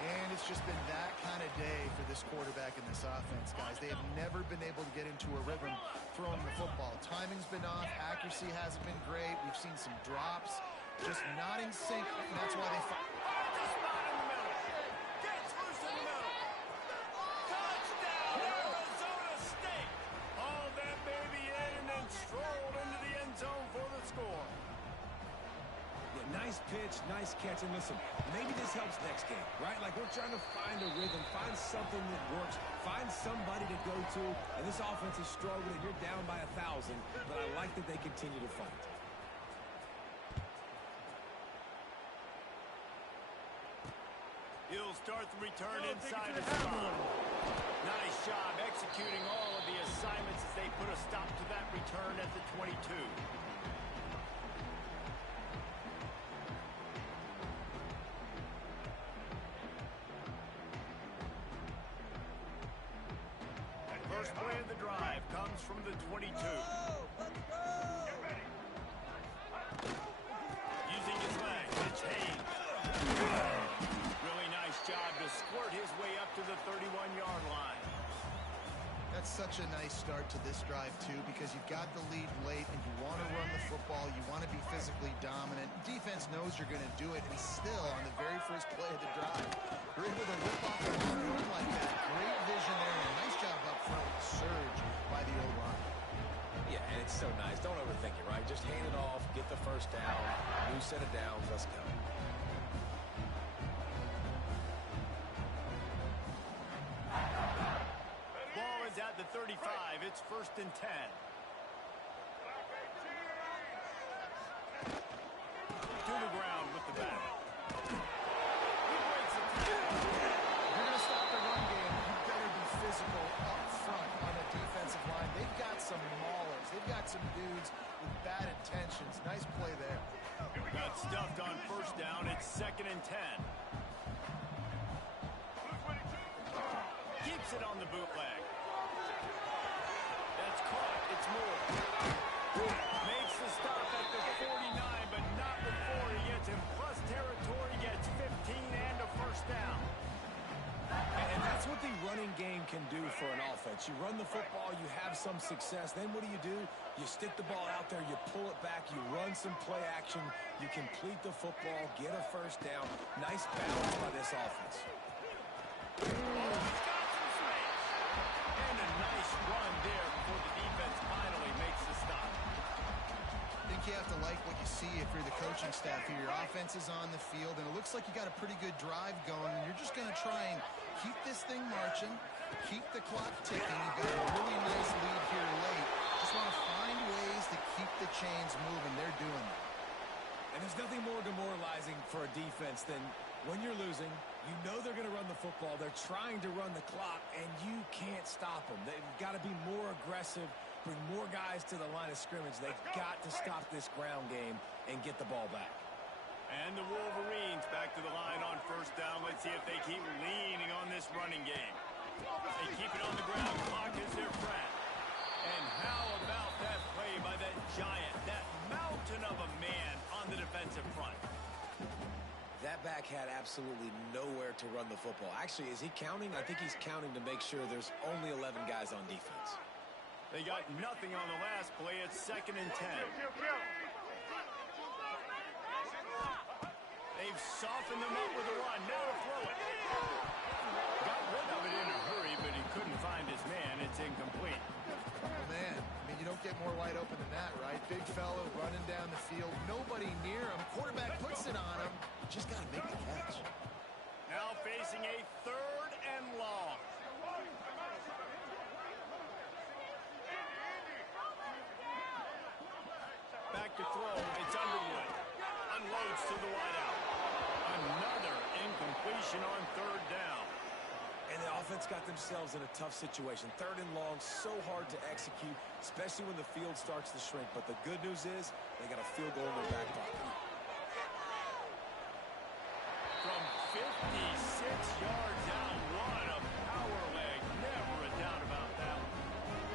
And it's just been that kind of day for this quarterback in this offense, guys. They have never been able to get into a rhythm throwing the football. Timing's been off. Accuracy hasn't been great. We've seen some drops. Just not in sync, and that's why they... Just not in the middle. Gets loose in the middle. Touchdown, Arizona State. Hauled that baby in and then strolled into the end zone for the score. Yeah, nice pitch, nice catch. And listen, maybe this helps next game, right? Like we're trying to find a rhythm, find something that works, find somebody to go to. And this offense is struggling. You're down by 1,000, but I like that they continue to fight. He'll start the return inside his spot. Nice job executing all of the assignments as they put a stop to that return at the 22. First play of the drive comes from the 22. Using his leg, it's Haynes. Really nice job to squirt his way up to the 31-yard line. That's such a nice start to this drive, too, because you've got the lead late and you want to run the football. You want to be physically dominant. Defense knows you're going to do it, and still, on the very first play of the drive, you're able to rip off a run like that. Great vision there, and a nice job up front with the surge by the O-line. Yeah, and it's so nice. Don't overthink it, right? Just hand it off, get the first down, new set of downs, let's go. Ball is at the 35. It's first and 10. To the ground with the bat. He breaks it down. If you're going to stop the run game, you better be physical up front on the defensive line. They've got some maulers. They've got some dudes with bad intentions. Nice play there. Got stuffed on first down. It's second and 10. Keeps it on the bootleg. That's caught. It's Moore. Makes the stop at the 49, but not before he gets in plus territory, gets 15 and a first down. And that's what the running game can do for an offense. You run the football, you have some success. Then what do? You stick the ball out there, you pull it back, you run some play action, you complete the football, get a first down. Nice balance by this offense. Oh, he's got some space. And a nice run there before the defense finally makes the stop. I think you have to like what you see if you're the coaching staff here. Your offense is on the field, and it looks like you got a pretty good drive going, and you're just going to try and keep this thing marching, keep the clock ticking. You've got a really nice lead here late. Just want to find ways to keep the chains moving. They're doing that. And there's nothing more demoralizing for a defense than when you're losing, you know they're going to run the football, they're trying to run the clock, and you can't stop them. They've got to be more aggressive, bring more guys to the line of scrimmage. They've got to stop this ground game and get the ball back. And the Wolverines back to the line on first down. Let's see if they keep leaning on this running game. They keep it on the ground. Clock is their friend. And how about that play by that giant, that mountain of a man on the defensive front? That back had absolutely nowhere to run the football. Actually, is he counting? I think he's counting to make sure there's only 11 guys on defense. They got nothing on the last play. It's second and 10. They've softened them up with a run. Now to throw it. Got rid of it in a hurry, but he couldn't find his man. It's incomplete. Oh, man. I mean, you don't get more wide open than that, right? Big fellow running down the field. Nobody near him. Quarterback puts it on him. Just got to make the catch. Now facing a third and long. Back to throw. It's Underwood. Unloads to the wideout. Another incompletion on third down. And the offense got themselves in a tough situation. Third and long, so hard to execute, especially when the field starts to shrink. But the good news is they got a field goal in their back pocket. From 50 yards out. What a power leg. Never a doubt about that one.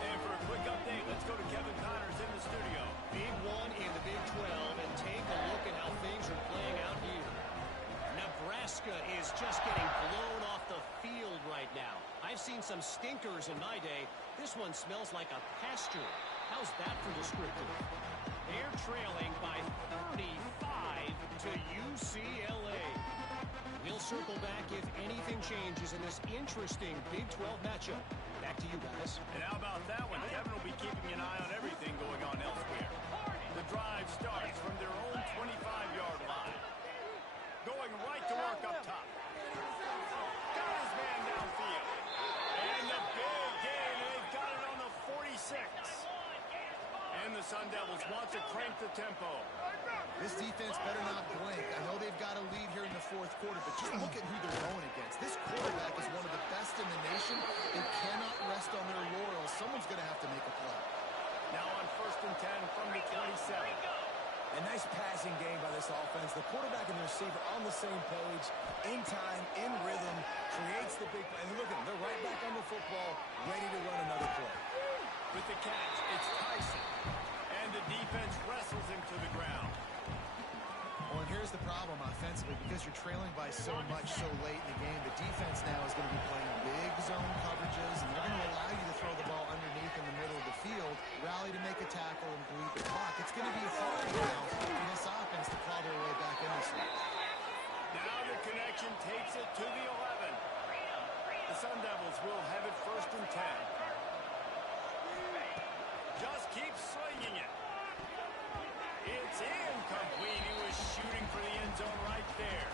And for a quick update, let's go to Kevin Connors in the studio. Big one in the Big 12, and take a look at how things are playing out here. Nebraska is just getting blown off the field right now. I've seen some stinkers in my day. This one smells like a pasture. How's that for descriptive? They're trailing by 35 to UCLA. We'll circle back if anything changes in this interesting Big 12 matchup. Back to you guys. And how about that one? Kevin will be keeping an eye on everything going on elsewhere. The drive starts from their own 25-yard line. Going right to work up top. Got his man downfield. And the big gain, and they've got it on the 46. And the Sun Devils want to crank the tempo. This defense better not blink. I know they've got a lead here in the fourth quarter, but just look at who they're going against. This quarterback is one of the best in the nation. They cannot rest on their laurels. Someone's going to have to make a play. Now on 1st and 10 from the 27. A nice passing game by this offense. The quarterback and the receiver on the same page, in time, in rhythm, creates the big play. And look at them, they're right back on the football, ready to run another play. With the catch, it's Tyson. And the defense wrestles him to the ground. Well, and here's the problem offensively, because you're trailing by so much so late in the game, the defense now is going to be playing big zone coverages, and they're going to allow you to throw the ball underneath in the middle of the field, rally to make a tackle, and bleed the clock. It's going to be hard now for this offense to claw their way back in this one. Now the connection takes it to the 11. The Sun Devils will have it 1st and 10. Just keep slinging it. It's incomplete. He was shooting for the end zone right there.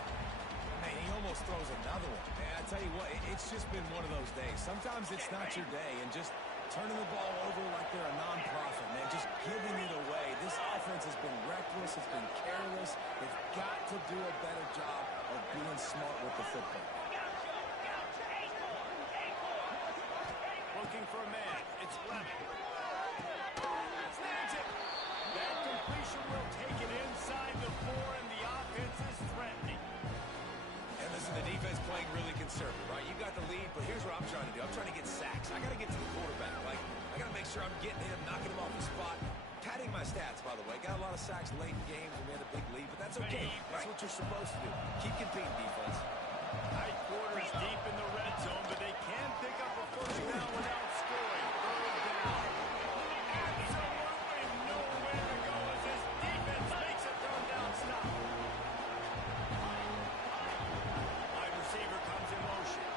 Man, he almost throws another one. Man, I tell you what, it's just been one of those days. Sometimes it's not your day, and just turning the ball over like they're a non-profit, man, just giving it away. This offense has been reckless, it's been careless. They've got to do a better job of being smart with the football. Looking for a man. It's Lemon. Snags it. That completion will take it inside the 4, and the offense is threatening. And listen, the defense playing really conservative, right? You got the lead, but here's what I'm trying to do. I'm trying to get sacks. I got to get to the quarterback. Like, I got to make sure I'm getting him, knocking him off the spot. Padding my stats, by the way. Got a lot of sacks late in games when we had a big lead, but that's okay. That's what you're supposed to do. Keep competing, defense. Tight quarters deep in the red zone, but they can pick up a 1st down without scoring. 3rd down. Absolutely nowhere to go as this defense makes a third down stop. Wide receiver comes in motion.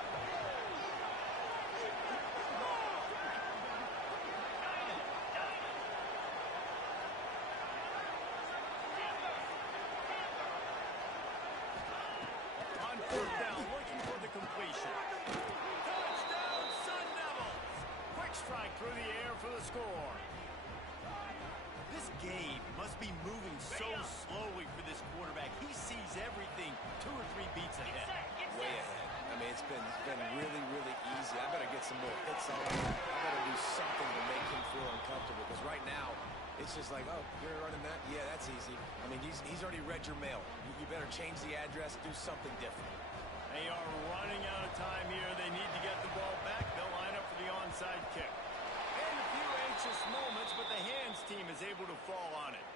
On 4th down, looking for the completion. Touchdown, Sun Devils! Quick strike through the air for the score. This game must be moving so slowly for this quarterback. He sees everything 2 or 3 beats ahead. Way ahead. I mean, it's been really, really easy. I better get some more hits on him. I better do something to make him feel uncomfortable, because right now, it's just like, oh, you're running that? Yeah, that's easy. I mean, he's already read your mail. You better change the address, do something different. They are running out of time here. They need to get the ball back. They'll line up for the onside kick. And a few anxious moments, but the hands team is able to fall on it.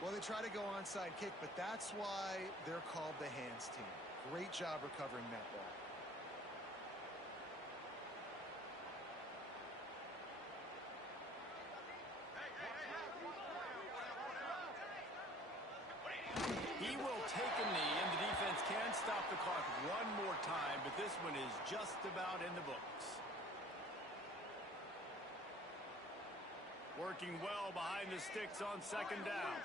Well, they try to go onside kick, but that's why they're called the hands team. Great job recovering that ball. He will take a knee, and the defense can stop the clock one more time, but this one is just about in the books. Working well behind the sticks on 2nd down.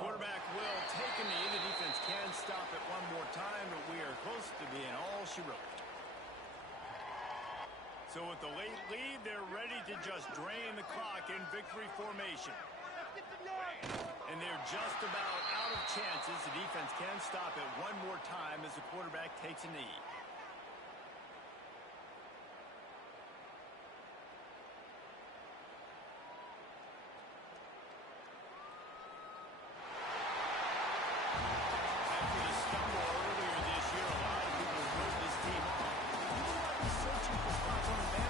Quarterback will take a knee. The defense can stop it one more time, but we are close to being all she wrote. So with the late lead, they're ready to just drain the clock in victory formation. And they're just about out of chances. The defense can stop it one more time as the quarterback takes a knee.